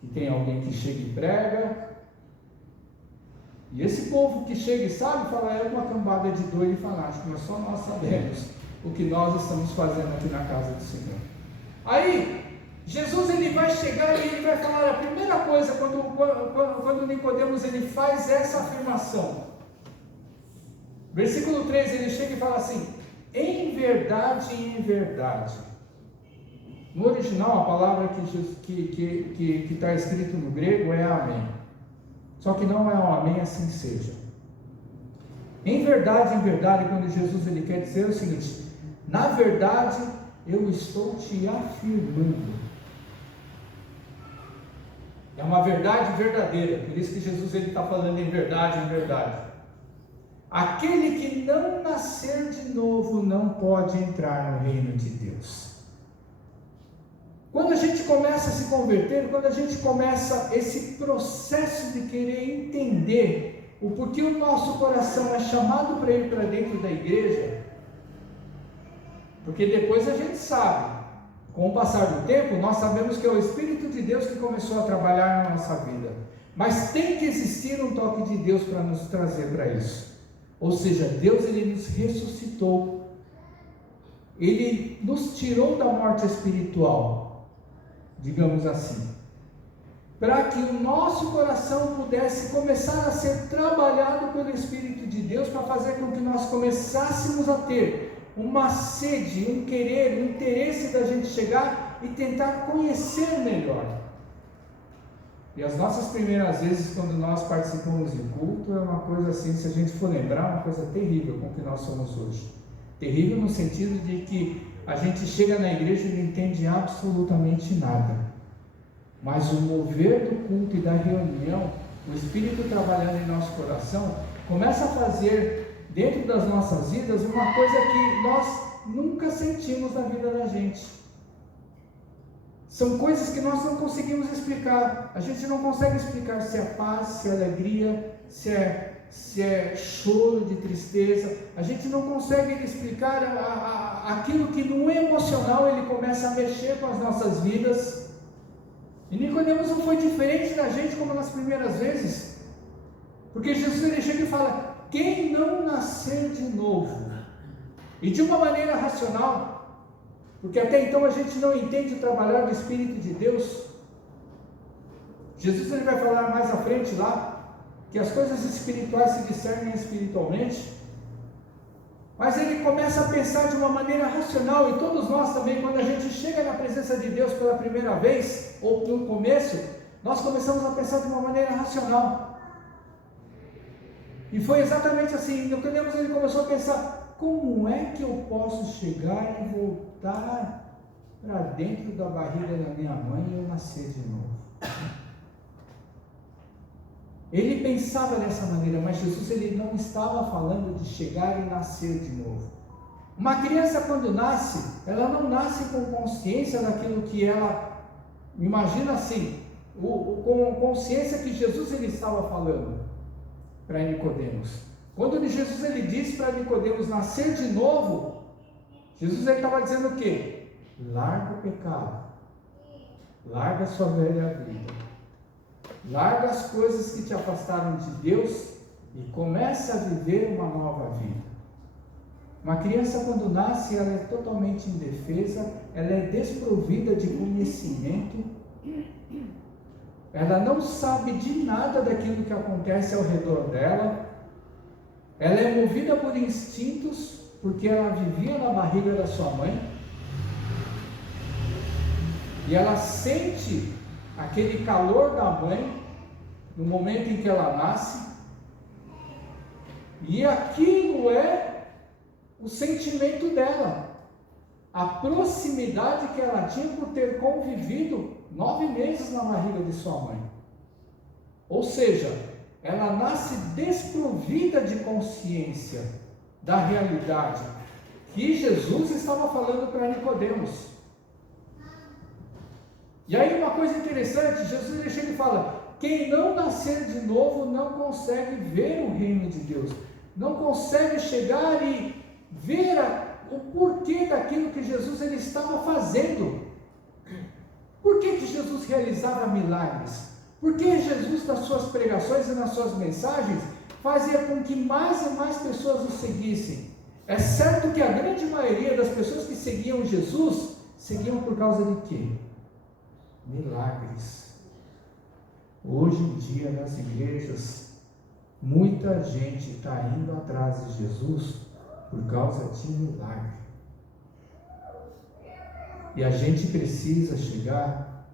que tem alguém que chega e prega. E esse povo que chega e sabe, fala: é uma cambada de doido e fanático, mas só nós sabemos o que nós estamos fazendo aqui na casa do Senhor. Aí, Jesus, ele vai chegar e ele vai falar a primeira coisa, quando Nicodemos, ele faz essa afirmação. Versículo 3, ele chega e fala assim: em verdade. No original, a palavra que está escrito no grego é amém. Só que não é um amém assim seja. Em verdade, quando Jesus ele quer dizer o seguinte: na verdade, eu estou te afirmando. É uma verdade verdadeira. Por isso que Jesus está falando em verdade, em verdade. Aquele que não nascer de novo não pode entrar no reino de Deus. Quando a gente começa a se converter, quando a gente começa esse processo de querer entender o porquê o nosso coração é chamado para ir para dentro da igreja, porque depois a gente sabe, com o passar do tempo, nós sabemos que é o Espírito de Deus que começou a trabalhar na nossa vida, mas tem que existir um toque de Deus para nos trazer para isso. Ou seja, Deus, Ele nos ressuscitou, Ele nos tirou da morte espiritual, digamos assim, para que o nosso coração pudesse começar a ser trabalhado pelo Espírito de Deus, para fazer com que nós começássemos a ter uma sede, um querer, um interesse da gente chegar e tentar conhecer melhor. E as nossas primeiras vezes, quando nós participamos de culto, é uma coisa assim, se a gente for lembrar, uma coisa terrível com o que nós somos hoje. Terrível no sentido de que a gente chega na igreja e não entende absolutamente nada. Mas o mover do culto e da reunião, o Espírito trabalhando em nosso coração, começa a fazer dentro das nossas vidas uma coisa que nós nunca sentimos na vida da gente. São coisas que nós não conseguimos explicar. A gente não consegue explicar se é paz, se é alegria, se é choro de tristeza. A gente não consegue explicar aquilo que no emocional ele começa a mexer com as nossas vidas. E Nicodemos não foi diferente da gente como nas primeiras vezes. Porque Jesus ele chega e fala: quem não nascer de novo, e de uma maneira racional, porque até então a gente não entende o trabalhar do Espírito de Deus. Jesus ele vai falar mais à frente lá, que as coisas espirituais se discernem espiritualmente, mas ele começa a pensar de uma maneira racional, e todos nós também, quando a gente chega na presença de Deus pela primeira vez, ou no começo, nós começamos a pensar de uma maneira racional. E foi exatamente assim. Nicodemos ele começou a pensar: como é que eu posso chegar e voltar para dentro da barriga da minha mãe e eu nascer de novo? Ele pensava dessa maneira, mas Jesus ele não estava falando de chegar e nascer de novo. Uma criança, quando nasce, ela não nasce com consciência daquilo que ela imagina assim, com consciência que Jesus ele estava falando para Nicodemos. Quando Jesus ele disse para Nicodemos nascer de novo, Jesus ele estava dizendo o quê? Larga o pecado, larga a sua velha vida, larga as coisas que te afastaram de Deus e começa a viver uma nova vida. Uma criança, quando nasce, ela é totalmente indefesa, ela é desprovida de conhecimento, ela não sabe de nada daquilo que acontece ao redor dela, ela é movida por instintos, porque ela vivia na barriga da sua mãe, e ela sente aquele calor da mãe no momento em que ela nasce, e aquilo é o sentimento dela, a proximidade que ela tinha por ter convivido 9 meses na barriga de sua mãe. Ou seja, ela nasce desprovida de consciência da realidade que Jesus estava falando para Nicodemos. E aí uma coisa interessante, Jesus ele chega e fala: quem não nascer de novo não consegue ver o reino de Deus, não consegue chegar e ver o porquê daquilo que Jesus ele estava fazendo. Por que Jesus realizava milagres? Por que Jesus, nas suas pregações e nas suas mensagens, fazia com que mais e mais pessoas o seguissem? É certo que a grande maioria das pessoas que seguiam Jesus, seguiam por causa de quê? Milagres. Hoje em dia, nas igrejas, muita gente está indo atrás de Jesus por causa de milagre. E a gente precisa chegar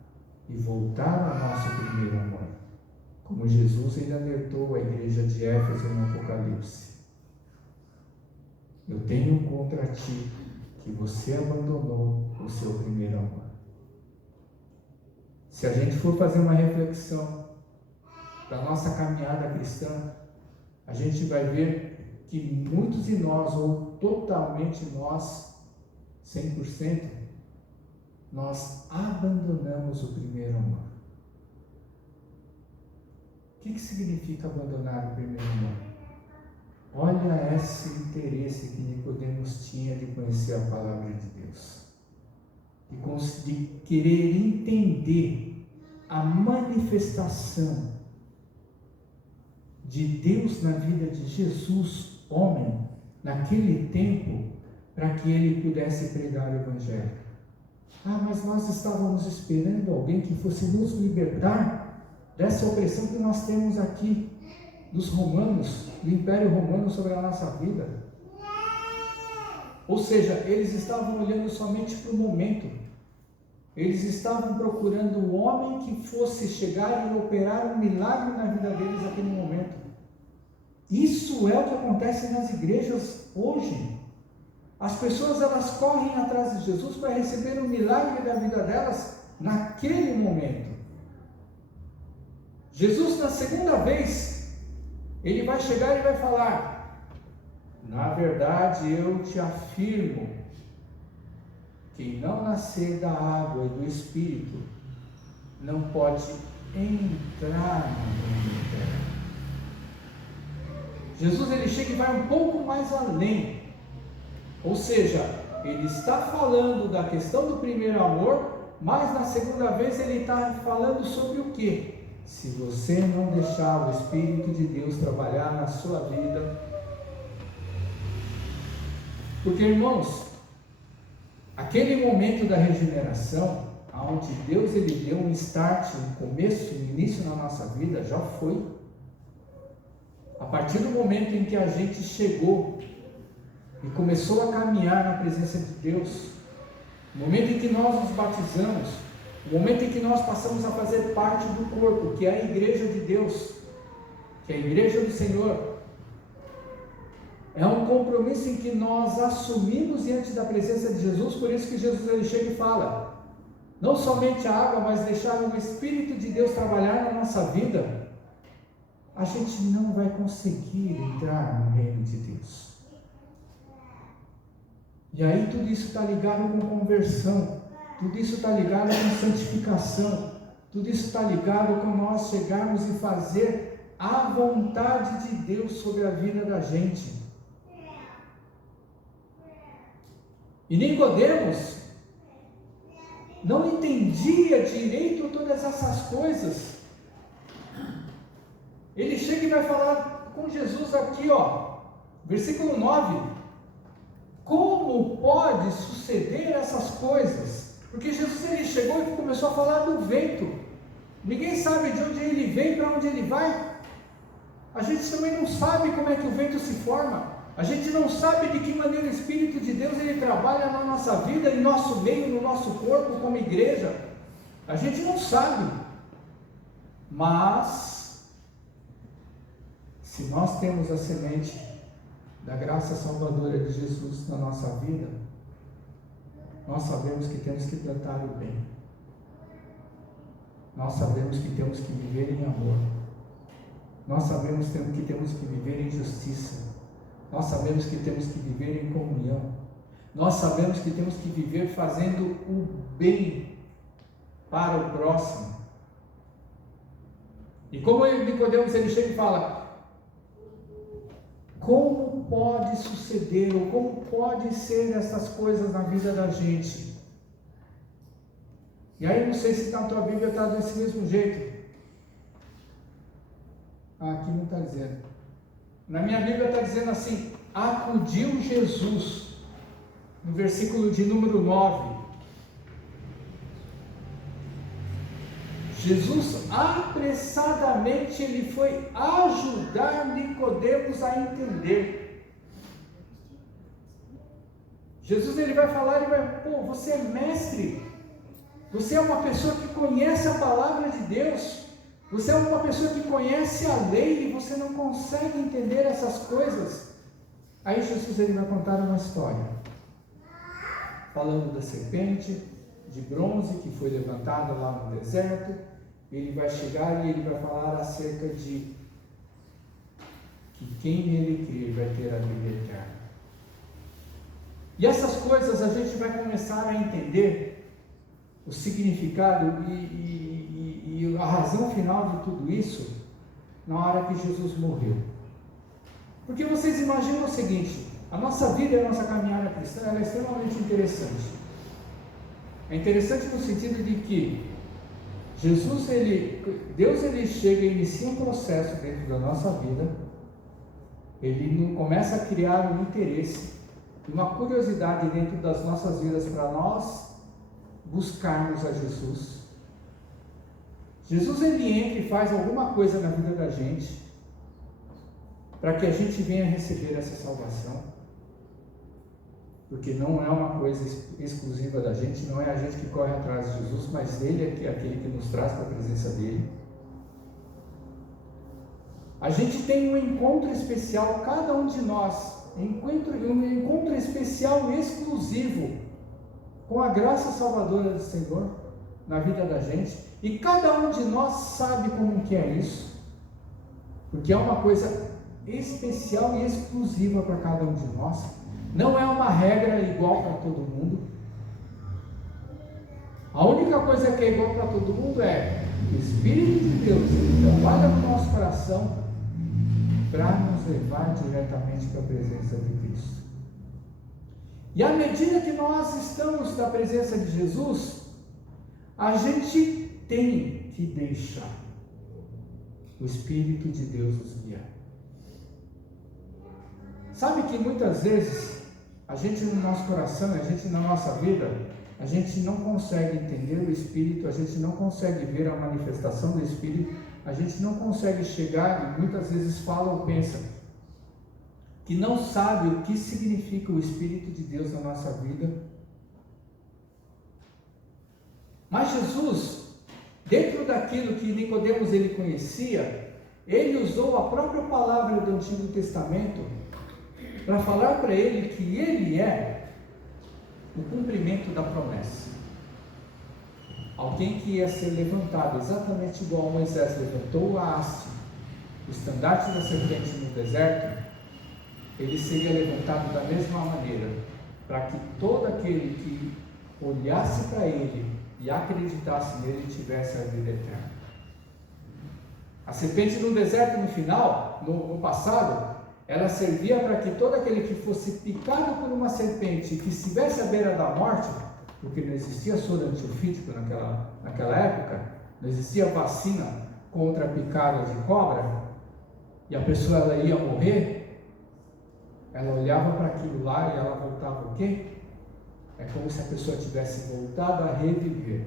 e voltar ao nosso primeiro amor, como Jesus ainda alertou a igreja de Éfeso no Apocalipse: eu tenho contra ti que você abandonou o seu primeiro amor. Se a gente for fazer uma reflexão da nossa caminhada cristã, a gente vai ver que muitos de nós, ou totalmente nós, 100%, nós abandonamos o primeiro amor. O que significa abandonar o primeiro amor? Olha esse interesse que Nicodemos tinha de conhecer a palavra de Deus, de querer entender a manifestação de Deus na vida de Jesus, homem, naquele tempo, para que ele pudesse pregar o Evangelho. Mas nós estávamos esperando alguém que fosse nos libertar dessa opressão que nós temos aqui, dos romanos, do Império Romano sobre a nossa vida. Ou seja, eles estavam olhando somente para o momento. Eles estavam procurando o homem que fosse chegar e operar um milagre na vida deles naquele momento. Isso é o que acontece nas igrejas hoje. As pessoas, elas correm atrás de Jesus para receber o milagre da vida delas naquele momento. Jesus, na segunda vez, ele vai chegar e vai falar: na verdade eu te afirmo, quem não nascer da água e do Espírito não pode entrar no reino eterno. Jesus, ele chega e vai um pouco mais além. Ou seja, ele está falando da questão do primeiro amor, mas na segunda vez ele está falando sobre o quê? Se você não deixar o Espírito de Deus trabalhar na sua vida. Porque, irmãos, aquele momento da regeneração, onde Deus ele deu um start, um começo, um início na nossa vida, já foi. A partir do momento em que a gente chegou e começou a caminhar na presença de Deus, no momento em que nós nos batizamos, no momento em que nós passamos a fazer parte do corpo, que é a igreja de Deus, que é a igreja do Senhor, é um compromisso em que nós assumimos diante da presença de Jesus. Por isso que Jesus ele chega e fala, não somente a água, mas deixar o Espírito de Deus trabalhar na nossa vida, a gente não vai conseguir entrar no reino de Deus. E aí tudo isso está ligado com conversão, tudo isso está ligado com santificação, tudo isso está ligado com nós chegarmos e fazer a vontade de Deus sobre a vida da gente. E Nicodemos não entendia direito todas essas coisas. Ele chega e vai falar com Jesus aqui, versículo 9. Como pode suceder essas coisas? Porque Jesus ele chegou e começou a falar do vento. Ninguém sabe de onde ele vem, para onde ele vai. A gente também não sabe como é que o vento se forma. A gente não sabe de que maneira o Espírito de Deus ele trabalha na nossa vida, em nosso meio, no nosso corpo, como igreja. A gente não sabe. Mas, se nós temos a semente da graça salvadora de Jesus na nossa vida, nós sabemos que temos que plantar o bem. Nós sabemos que temos que viver em amor. Nós sabemos que temos que viver em justiça. Nós sabemos que temos que viver em comunhão. Nós sabemos que temos que viver fazendo o bem para o próximo. E como Nicodemos ele chega e fala, como pode suceder, ou como pode ser essas coisas na vida da gente? E aí não sei se na tua Bíblia está desse mesmo jeito. Aqui não está dizendo. Na minha Bíblia está dizendo assim, acudiu Jesus, no versículo de número 9. Jesus apressadamente ele foi ajudar Nicodemos a entender. Jesus ele vai falar, ele vai, você é mestre, você é uma pessoa que conhece a palavra de Deus, você é uma pessoa que conhece a lei e você não consegue entender essas coisas. Aí Jesus ele vai contar uma história, falando da serpente, de bronze que foi levantada lá no deserto. Ele vai chegar e ele vai falar acerca de que quem nele crer vai ter a vida eterna. E essas coisas a gente vai começar a entender o significado e a razão final de tudo isso na hora que Jesus morreu. Porque vocês imaginam o seguinte: a nossa vida e a nossa caminhada cristã ela é extremamente interessante. É interessante no sentido de que Deus ele chega e inicia um processo dentro da nossa vida. Ele começa a criar um interesse, uma curiosidade dentro das nossas vidas para nós buscarmos a Jesus. Jesus ele entra e faz alguma coisa na vida da gente para que a gente venha receber essa salvação, porque não é uma coisa exclusiva da gente, não é a gente que corre atrás de Jesus, mas Ele é aquele que nos traz para a presença dEle. A gente tem um encontro especial, cada um de nós, um encontro especial e exclusivo com a graça salvadora do Senhor na vida da gente, e cada um de nós sabe como que é isso, porque é uma coisa especial e exclusiva para cada um de nós, não é uma regra igual para todo mundo. A única coisa que é igual para todo mundo é o Espírito de Deus, ele trabalha no nosso coração para nos levar diretamente para a presença de Cristo. E à medida que nós estamos na presença de Jesus, a gente tem que deixar o Espírito de Deus nos guiar. Sabe que muitas vezes a gente no nosso coração, a gente na nossa vida, a gente não consegue entender o Espírito, a gente não consegue ver a manifestação do Espírito, a gente não consegue chegar e muitas vezes fala ou pensa que não sabe o que significa o Espírito de Deus na nossa vida. Mas Jesus, dentro daquilo que Nicodemos ele conhecia, ele usou a própria palavra do Antigo Testamento para falar para ele que ele é o cumprimento da promessa. Alguém que ia ser levantado, exatamente igual Moisés levantou a haste, o estandarte da serpente no deserto, ele seria levantado da mesma maneira, para que todo aquele que olhasse para ele e acreditasse nele tivesse a vida eterna. A serpente no deserto no final, no passado, ela servia para que todo aquele que fosse picado por uma serpente e que estivesse à beira da morte, porque não existia soro antiofídico naquela época, não existia vacina contra a picada de cobra, e a pessoa ela ia morrer, ela olhava para aquilo lá e ela voltava o quê? É como se a pessoa tivesse voltado a reviver,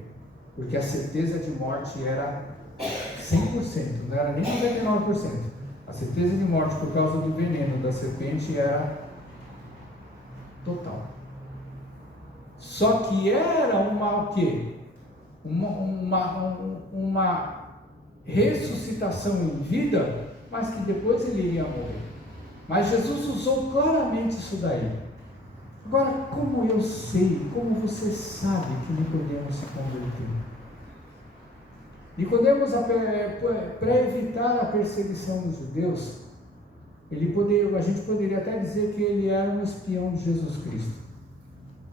porque a certeza de morte era 100%, não era nem 99%. A certeza de morte por causa do veneno da serpente era total. Só que era uma o quê? Uma ressuscitação em vida, mas que depois ele iria morrer. Mas Jesus usou claramente isso daí. Agora, como eu sei, como você sabe que Nicodemos se converteu? Nicodemos, para evitar a perseguição dos judeus, a gente poderia até dizer que ele era um espião de Jesus Cristo,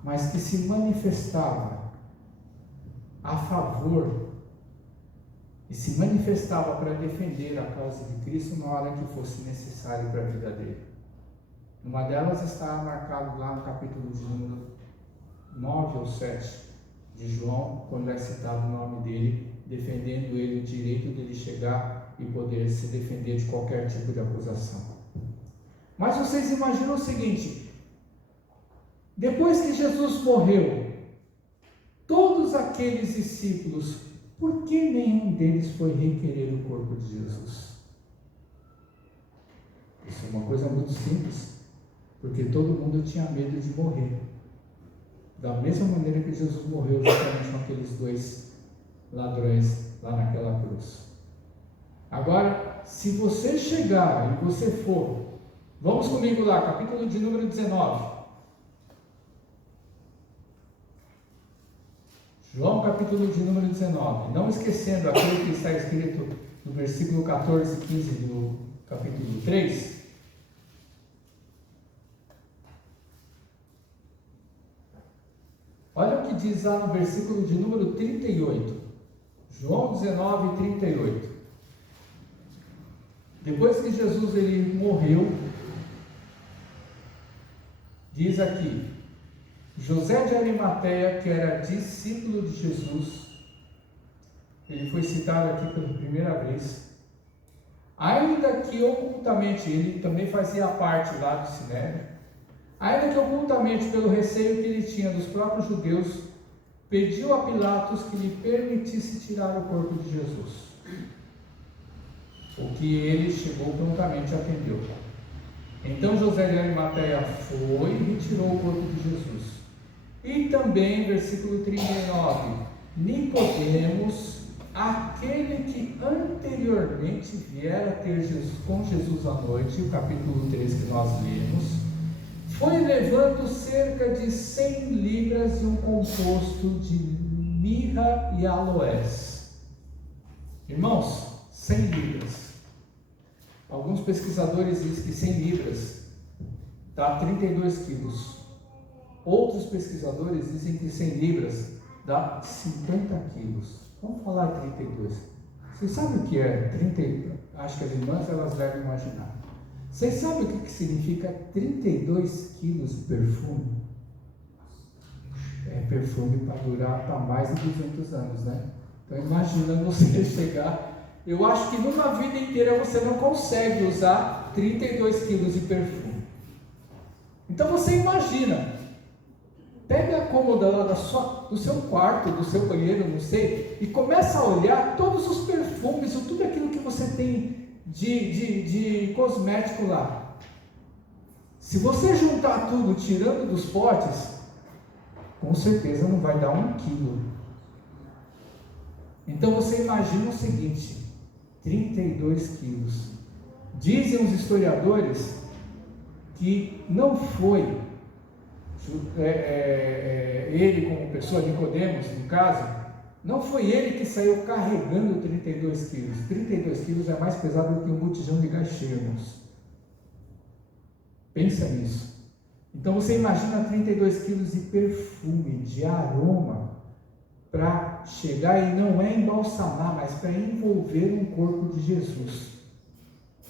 mas que se manifestava a favor e se manifestava para defender a causa de Cristo na hora que fosse necessário para a vida dele. Uma delas está marcado lá no capítulo de número 9 ou 7 de João, quando é citado o nome dele, defendendo ele o direito dele chegar e poder se defender de qualquer tipo de acusação. Mas vocês imaginam o seguinte: depois que Jesus morreu, todos aqueles discípulos, por que nenhum deles foi requerer o corpo de Jesus? Isso é uma coisa muito simples, porque todo mundo tinha medo de morrer, da mesma maneira que Jesus morreu justamente com aqueles dois ladrões lá naquela cruz. Agora, se você chegar e você for, vamos comigo lá, capítulo de número 19. João capítulo de número 19. Não esquecendo aquilo que está escrito no versículo 14 e 15 do capítulo 3. Olha o que diz lá no versículo de número 38. João 19, 38. Depois que Jesus ele morreu, diz aqui: José de Arimateia, que era discípulo de Jesus, ele foi citado aqui pela primeira vez, ainda que ocultamente, ele também fazia parte lá do Sinédrio, ainda que ocultamente, pelo receio que ele tinha dos próprios judeus, pediu a Pilatos que lhe permitisse tirar o corpo de Jesus, o que ele chegou prontamente e atendeu. Então José de Arimateia foi e retirou o corpo de Jesus. E também, versículo 39, Nicodemos, aquele que anteriormente viera ter com Jesus à noite, o capítulo 3 que nós lemos, foi levando cerca de 100 libras e um composto de mirra e aloés. Irmãos, 100 libras. Alguns pesquisadores dizem que 100 libras dá 32 quilos. Outros pesquisadores dizem que 100 libras dá 50 quilos. Vamos falar 32. Vocês sabem o que é 30? Acho que as irmãs elas devem imaginar. Vocês sabem o que significa 32 quilos de perfume? É perfume para durar para mais de 200 anos, né? Então imagina você chegar... Eu acho que numa vida inteira você não consegue usar 32 quilos de perfume. Então você imagina... Pega a cômoda lá do seu quarto, do seu banheiro, não sei, e começa a olhar todos os perfumes, tudo aquilo que você tem de cosmético lá. Se você juntar tudo, tirando dos potes, com certeza não vai dar 1 quilo. Então você imagina o seguinte, 32 quilos. Dizem os historiadores que não foi ele como pessoa, Nicodemos no caso, não foi ele que saiu carregando 32 quilos. 32 quilos é mais pesado do que um botijão de gás cheio, irmãos. Pensa nisso. Então você imagina 32 quilos de perfume, de aroma, para chegar e não é embalsamar, mas para envolver um corpo de Jesus.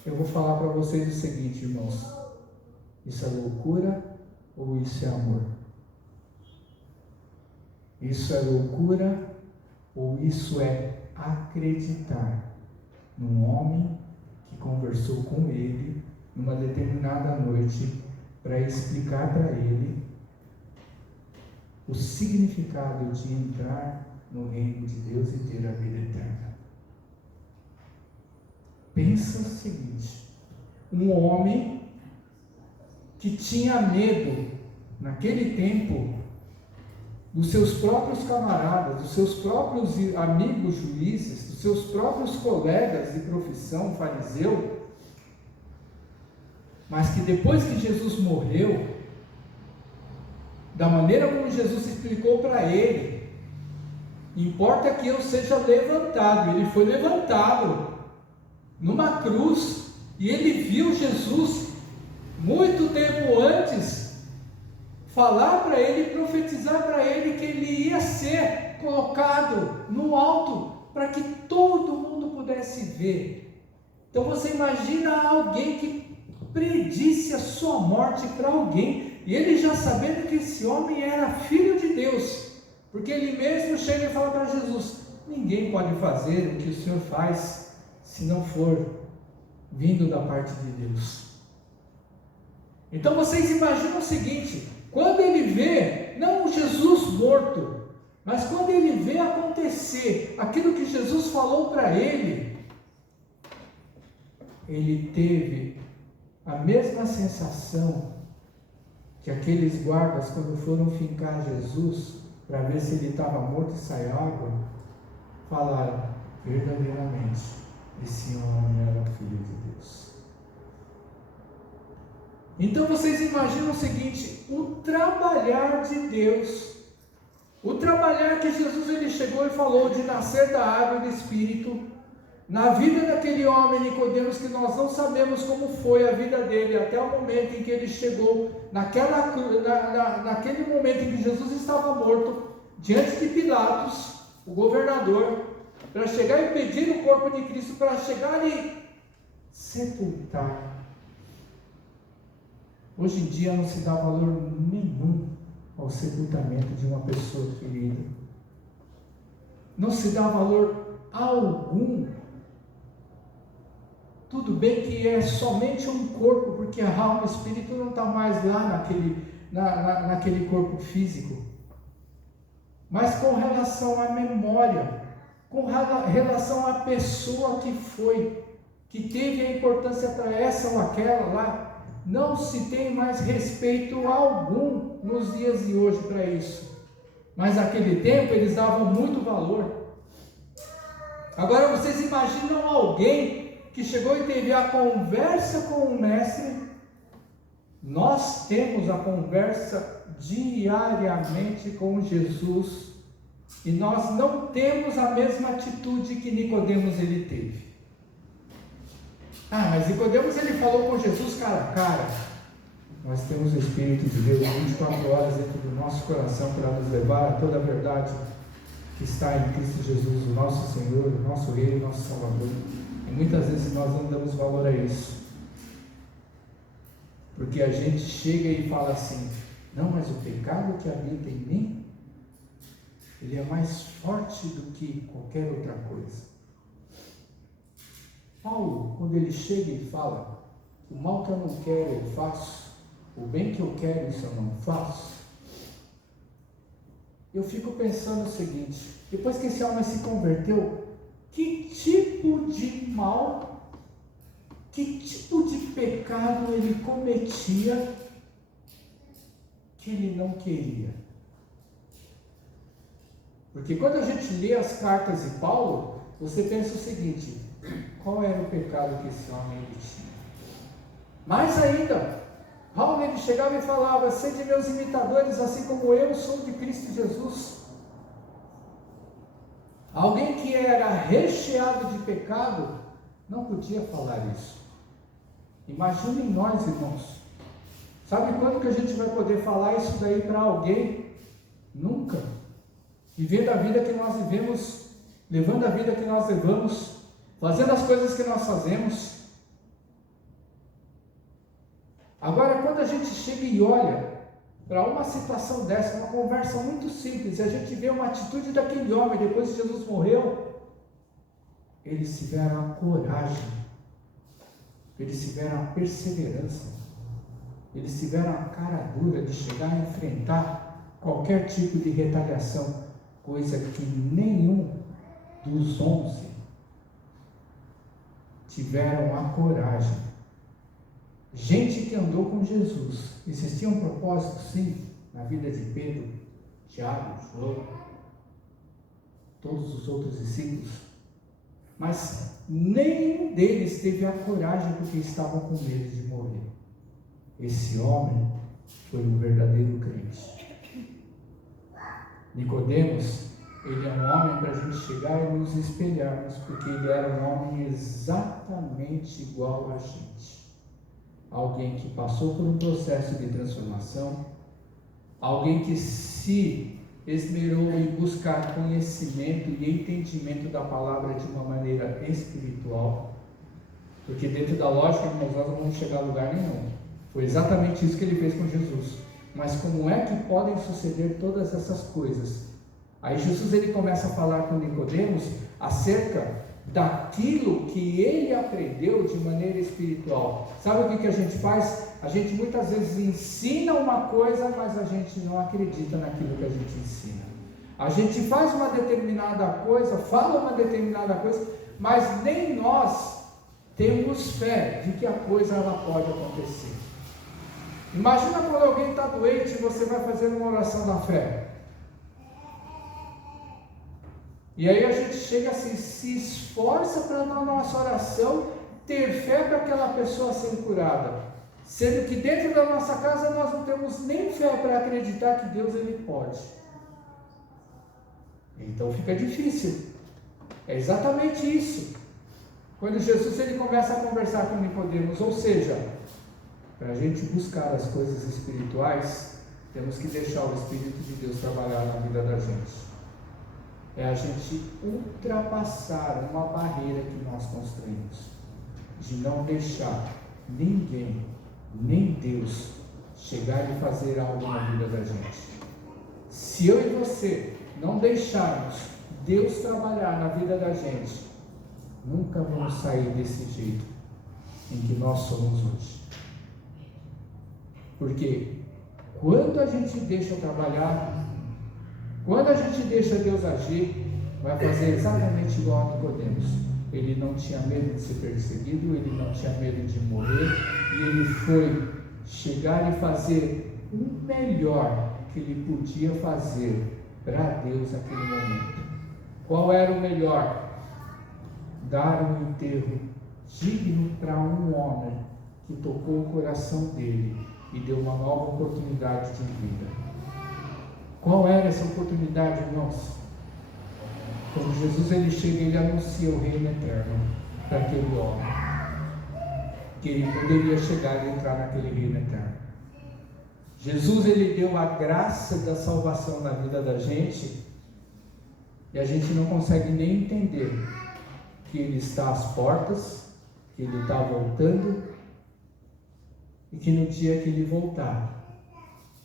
Eu vou falar para vocês o seguinte, irmãos: isso é loucura ou isso é amor? Isso é loucura ou isso é acreditar num homem que conversou com ele numa determinada noite para explicar para ele o significado de entrar no reino de Deus e ter a vida eterna? Pensa o seguinte: um homem que tinha medo, naquele tempo, dos seus próprios camaradas, dos seus próprios amigos juízes, dos seus próprios colegas de profissão, fariseu, mas que depois que Jesus morreu, da maneira como Jesus explicou para ele, importa que eu seja levantado. Ele foi levantado numa cruz, e ele viu Jesus muito tempo antes falar para ele, profetizar para ele que ele ia ser colocado no alto para que todo mundo pudesse ver. Então você imagina alguém que predisse a sua morte para alguém, e ele já sabendo que esse homem era filho de Deus, porque ele mesmo chega e fala para Jesus: ninguém pode fazer o que o Senhor faz se não for vindo da parte de Deus. Então vocês imaginam o seguinte: quando ele vê, não Jesus morto, mas quando ele vê acontecer aquilo que Jesus falou para ele, ele teve a mesma sensação que aqueles guardas, quando foram fincar Jesus para ver se ele estava morto e saiu água, falaram: verdadeiramente esse homem era filho de Deus. Então vocês imaginam o seguinte: o trabalhar de Deus O trabalhar que Jesus ele chegou e falou de nascer da água e do Espírito, na vida daquele homem Nicodemos, que nós não sabemos como foi a vida dele, até o momento em que ele chegou, naquele momento em que Jesus estava morto, diante de Pilatos, o governador, para chegar e pedir o corpo de Cristo, para chegar e sepultar. Hoje em dia não se dá valor nenhum ao sepultamento de uma pessoa querida. Não se dá valor algum. Tudo bem que é somente um corpo, porque a alma e o espírito não está mais lá naquele corpo físico. Mas com relação à memória, com relação à pessoa que foi, que teve a importância para essa ou aquela lá, não se tem mais respeito algum nos dias de hoje para isso. Mas naquele tempo eles davam muito valor. Agora vocês imaginam alguém que chegou e teve a conversa com o mestre? Nós temos a conversa diariamente com Jesus e nós não temos a mesma atitude que Nicodemos ele teve. Mas Nicodemos ele falou com Jesus cara a cara. Nós temos o Espírito de Deus 24 horas dentro do nosso coração para nos levar a toda a verdade que está em Cristo Jesus, o nosso Senhor, o nosso Rei, o nosso Salvador. E muitas vezes nós não damos valor a isso, porque a gente chega e fala assim: não, mas o pecado que habita em mim, ele é mais forte do que qualquer outra coisa. Paulo, quando ele chega e fala: o mal que eu não quero eu faço, o bem que eu quero isso eu não faço, eu fico pensando o seguinte: depois que esse homem se converteu, que tipo de mal, que tipo de pecado ele cometia que ele não queria? Porque quando a gente lê as cartas de Paulo, você pensa o seguinte: qual era o pecado que esse homem ele tinha? Mais ainda, Paulo ele chegava e falava: sede meus imitadores, assim como eu sou de Cristo Jesus. Alguém que era recheado de pecado não podia falar isso. Imaginem nós, irmãos. Sabe quando que a gente vai poder falar isso daí para alguém? Nunca. Vivendo a vida que nós vivemos, levando a vida que nós levamos, fazendo as coisas que nós fazemos. Agora, quando a gente chega e olha para uma situação dessa, uma conversa muito simples, e a gente vê uma atitude daquele homem, depois que Jesus morreu, eles tiveram a coragem, eles tiveram a perseverança, eles tiveram a cara dura de chegar a enfrentar qualquer tipo de retaliação, coisa que nenhum dos 11 tiveram a coragem. Gente que andou com Jesus. Existia um propósito, sim, na vida de Pedro, Tiago, João, todos os outros discípulos, mas nenhum deles teve a coragem porque estavam com medo de morrer. Esse homem foi um verdadeiro crente. Nicodemos, ele é um homem para a gente chegar e nos espelharmos, porque ele era um homem exatamente igual a gente. Alguém que passou por um processo de transformação, alguém que se esmerou em buscar conhecimento e entendimento da palavra de uma maneira espiritual, porque dentro da lógica nós não vamos chegar a lugar nenhum. Foi exatamente isso que ele fez com Jesus. Mas como é que podem suceder todas essas coisas? Aí Jesus ele começa a falar com Nicodemos acerca daquilo que ele aprendeu de maneira espiritual. Sabe o que a gente faz? A gente muitas vezes ensina uma coisa, mas a gente não acredita naquilo que a gente ensina. A gente faz uma determinada coisa, fala uma determinada coisa, mas nem nós temos fé de que a coisa ela pode acontecer. Imagina quando alguém está doente e você vai fazer uma oração da fé. E aí a gente chega assim, se esforça para na nossa oração ter fé para aquela pessoa ser curada, sendo que dentro da nossa casa nós não temos nem fé para acreditar que Deus ele pode. Então fica difícil. É exatamente isso. Quando Jesus ele começa a conversar com Nicodemos, ou seja, para a gente buscar as coisas espirituais, temos que deixar o Espírito de Deus trabalhar na vida da gente. É a gente ultrapassar uma barreira que nós construímos, de não deixar ninguém, nem Deus, chegar e fazer algo na vida da gente. Se eu e você não deixarmos Deus trabalhar na vida da gente, nunca vamos sair desse jeito em que nós somos hoje. Porque quando a gente deixa trabalhar, quando a gente deixa Deus agir, vai fazer exatamente igual a Nicodemos. Ele não tinha medo de ser perseguido, ele não tinha medo de morrer, e ele foi chegar e fazer o melhor que ele podia fazer para Deus naquele momento. Qual era o melhor? Dar um enterro digno para um homem que tocou o coração dele e deu uma nova oportunidade de vida. Qual era essa oportunidade, irmãos? Quando Jesus ele chega, ele anuncia o reino eterno para aquele homem, que ele poderia chegar e entrar naquele reino eterno. Jesus ele deu a graça da salvação na vida da gente, e a gente não consegue nem entender que ele está às portas, que ele está voltando, e que no dia que ele voltar,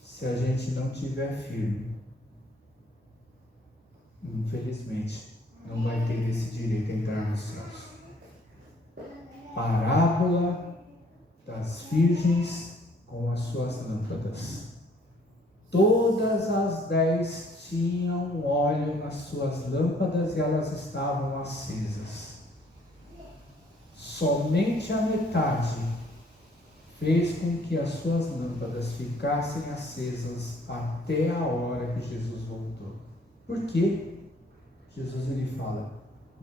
se a gente não estiver firme, infelizmente não vai ter esse direito a entrar nos céus. Parábola das virgens com as suas lâmpadas. Todas as 10 tinham óleo nas suas lâmpadas e elas estavam acesas. Somente a metade fez com que as suas lâmpadas ficassem acesas até a hora que Jesus voltou. Por quê? Jesus ele fala,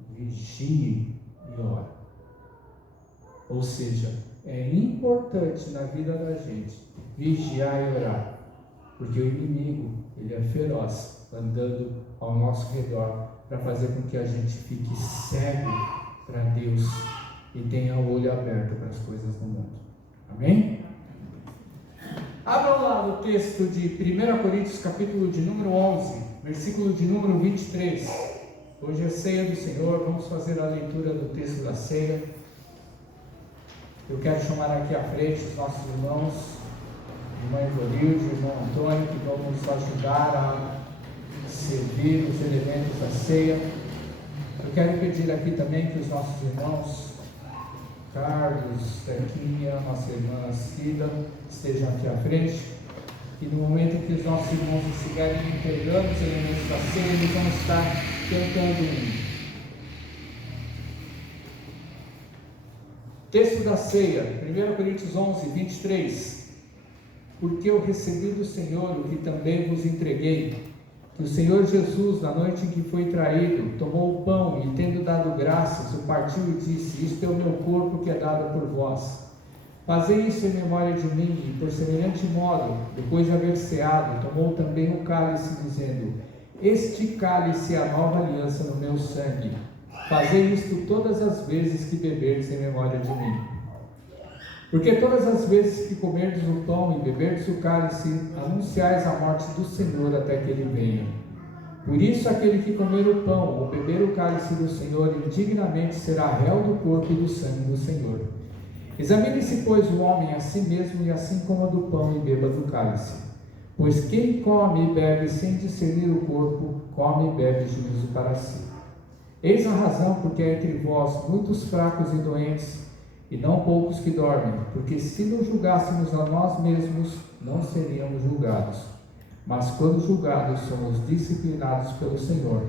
vigie e ore. Ou seja, é importante na vida da gente vigiar e orar, porque o inimigo ele é feroz, andando ao nosso redor para fazer com que a gente fique cego para Deus e tenha o olho aberto para as coisas do mundo. Amém? Abram lá no texto de 1 Coríntios, capítulo de número 11, versículo de número 23. Hoje é ceia do Senhor, vamos fazer a leitura do texto da ceia. Eu quero chamar aqui à frente os nossos irmãos, irmã Ivolilde, irmão Antônio, que vão nos ajudar a servir os elementos da ceia. Eu quero pedir aqui também que os nossos irmãos, Carlos, Tequinha, nossa irmã Cida, estejam aqui à frente. E no momento em que os nossos irmãos estiverem entregando os elementos da ceia, eles vão estar cantando um hino. Texto da ceia, 1 Coríntios 11, 23. Porque eu recebi do Senhor o que também vos entreguei, que o Senhor Jesus, na noite em que foi traído, tomou o pão e, tendo dado graças, o partiu e disse: isto é o meu corpo que é dado por vós. Fazei isso em memória de mim. E por semelhante modo, depois de haver ceado, tomou também o cálice, dizendo: este cálice é a nova aliança no meu sangue. Fazei isto todas as vezes que beberdes em memória de mim. Porque todas as vezes que comerdes o pão e beberdes o cálice, anunciais a morte do Senhor até que ele venha. Por isso, aquele que comer o pão ou beber o cálice do Senhor indignamente será réu do corpo e do sangue do Senhor. Examine-se, pois, o homem a si mesmo, e assim coma do pão e beba do cálice. Pois quem come e bebe sem discernir o corpo, come e bebe juízo para si. Eis a razão porque há entre vós muitos fracos e doentes, e não poucos que dormem, porque se nos julgássemos a nós mesmos, não seríamos julgados. Mas quando julgados, somos disciplinados pelo Senhor,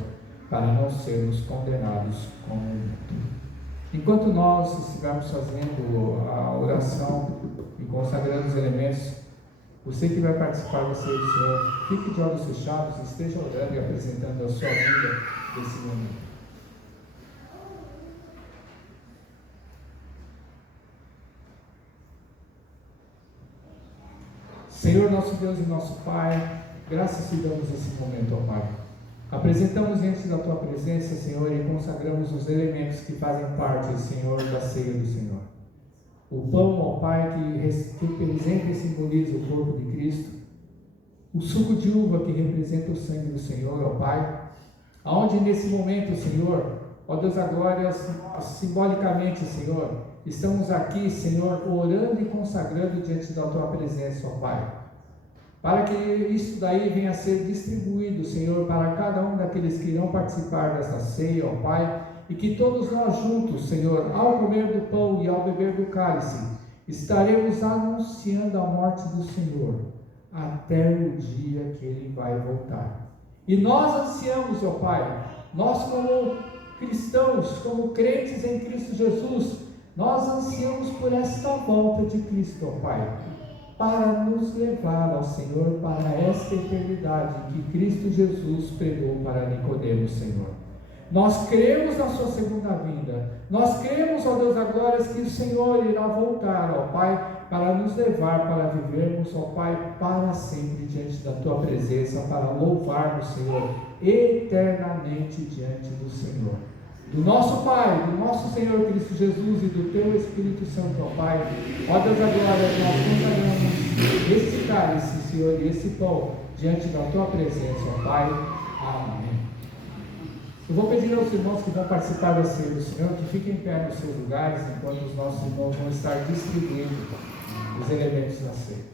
para não sermos condenados com o mundo. Enquanto nós estivermos fazendo a oração e consagrando os elementos, você que vai participar da ceia do Senhor, fique de olhos fechados e esteja orando e apresentando a sua vida nesse momento. Senhor, nosso Deus e nosso Pai, graças te damos esse momento, ó Pai. Apresentamos diante da Tua presença, Senhor, e consagramos os elementos que fazem parte, Senhor, da ceia do Senhor. O pão, ó Pai, que representa e simboliza o corpo de Cristo. O suco de uva, que representa o sangue do Senhor, ó Pai. Aonde nesse momento, Senhor, ó Deus da glória, simbolicamente, Senhor, estamos aqui, Senhor, orando e consagrando diante da Tua presença, ó Pai. Para que isso daí venha a ser distribuído, Senhor, para cada um daqueles que irão participar dessa ceia, ó Pai, e que todos nós juntos, Senhor, ao comer do pão e ao beber do cálice, estaremos anunciando a morte do Senhor, até o dia que Ele vai voltar. E nós ansiamos, ó Pai, nós como cristãos, como crentes em Cristo Jesus, nós ansiamos por esta volta de Cristo, ó Pai, para nos levar ao Senhor para esta eternidade que Cristo Jesus pregou para Nicodemos, Senhor. Nós cremos na sua segunda vinda, nós cremos, ó Deus da glória, que o Senhor irá voltar, ó Pai, para nos levar, para vivermos, ó Pai, para sempre diante da Tua presença, para louvarmos, Senhor, eternamente diante do Senhor. Do nosso Pai, do nosso Senhor Cristo Jesus e do Teu Espírito Santo, ó Pai, ó Deus da glória, nós consagramos esse cálice, Senhor, e esse pão diante da Tua presença, ó Pai. Amém. Eu vou pedir aos irmãos que vão participar da ceia do Senhor que fiquem em pé nos seus lugares enquanto os nossos irmãos vão estar distribuindo os elementos da ceia.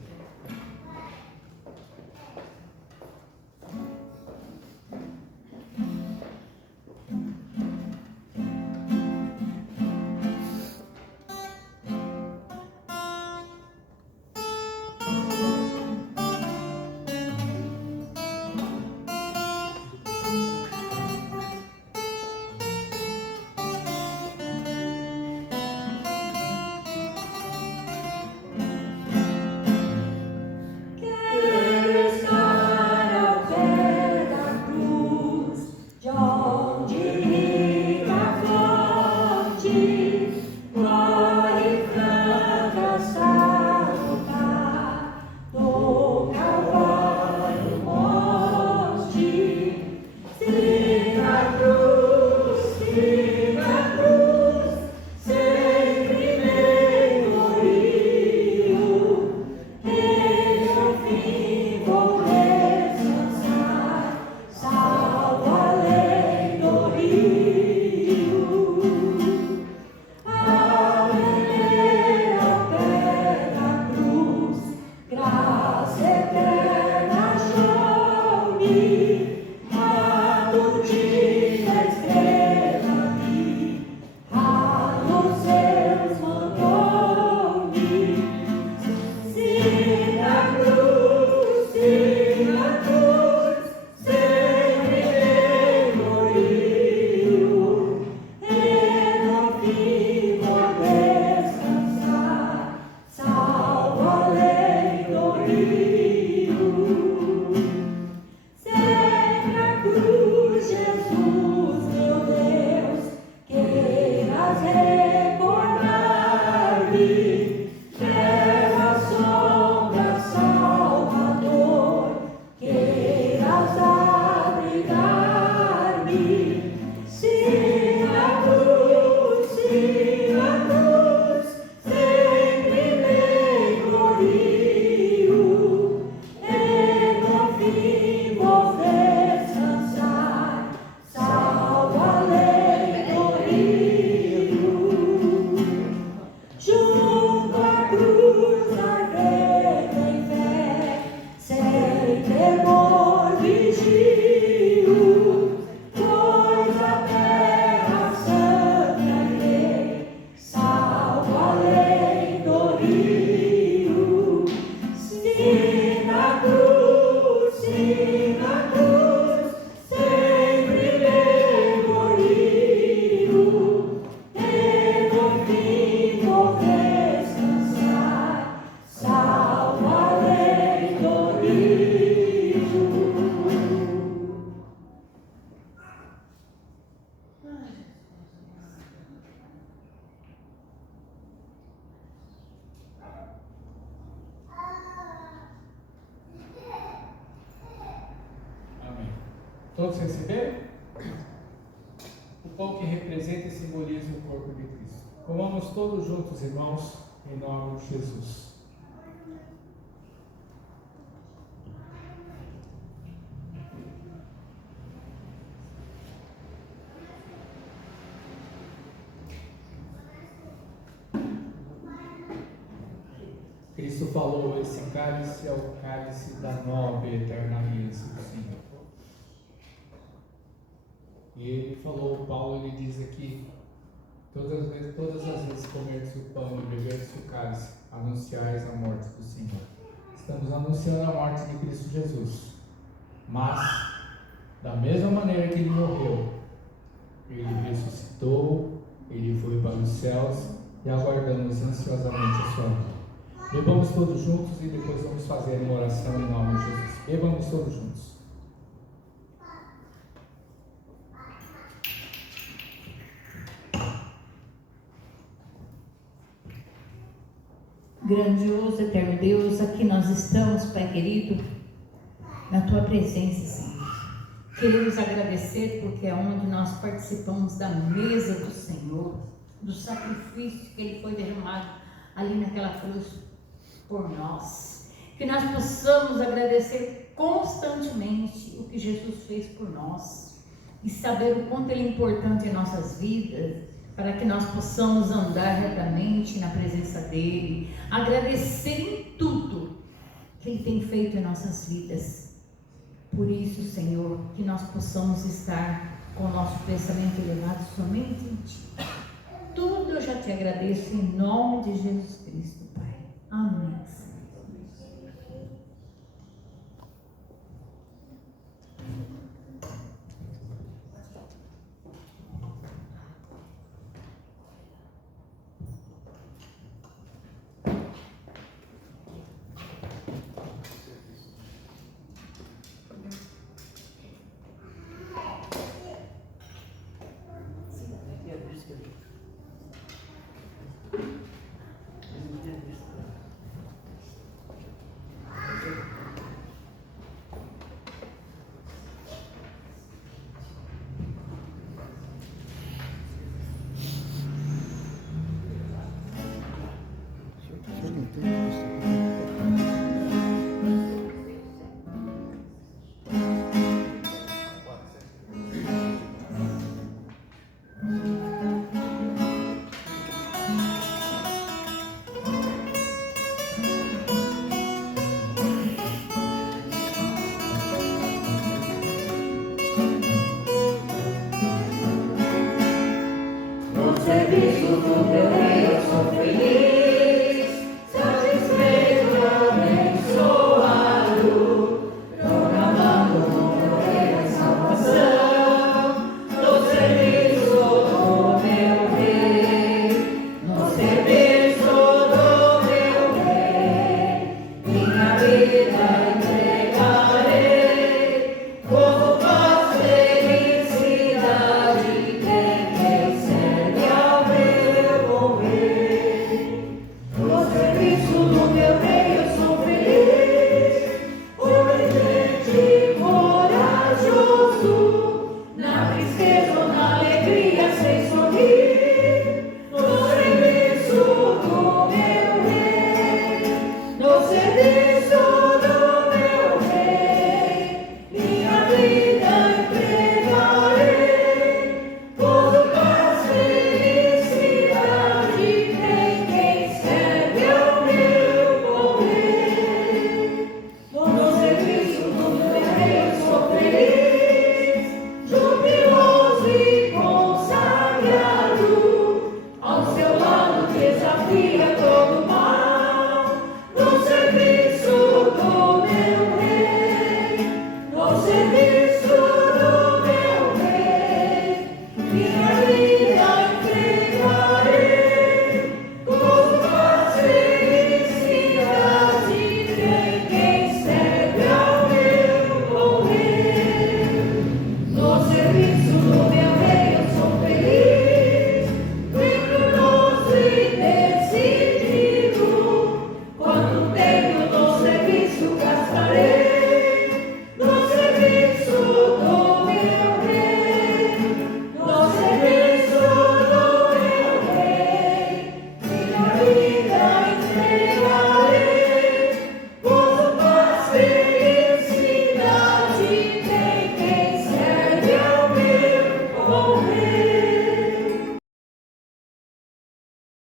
Todos receberam? O pão que representa e simboliza o corpo de Cristo. Comamos todos juntos, irmãos, em nome de Jesus. Cristo falou: esse cálice é o cálice da nova e eterna aliança do Senhor. E ele falou, Paulo, ele diz aqui: todas as vezes que comerdes o pão e beberdes o cálice, anunciais a morte do Senhor. Estamos anunciando a morte de Cristo Jesus. Mas, da mesma maneira que ele morreu, ele ressuscitou, ele foi para os céus e aguardamos ansiosamente a sua vida. Bebamos todos juntos e depois vamos fazer uma oração em nome de Jesus. Bebamos todos juntos. Grandioso, eterno Deus, aqui nós estamos, Pai querido, na Tua presença, Senhor. Queremos agradecer porque é onde nós participamos da mesa do Senhor, do sacrifício que Ele foi derramado ali naquela cruz por nós. Que nós possamos agradecer constantemente o que Jesus fez por nós e saber o quanto Ele é importante em nossas vidas, para que nós possamos andar retamente na presença dEle, agradecer em tudo que Ele tem feito em nossas vidas. Por isso, Senhor, que nós possamos estar com o nosso pensamento elevado somente em Ti. Tudo eu já Te agradeço em nome de Jesus Cristo, Pai. Amém. Ao seu lado desafia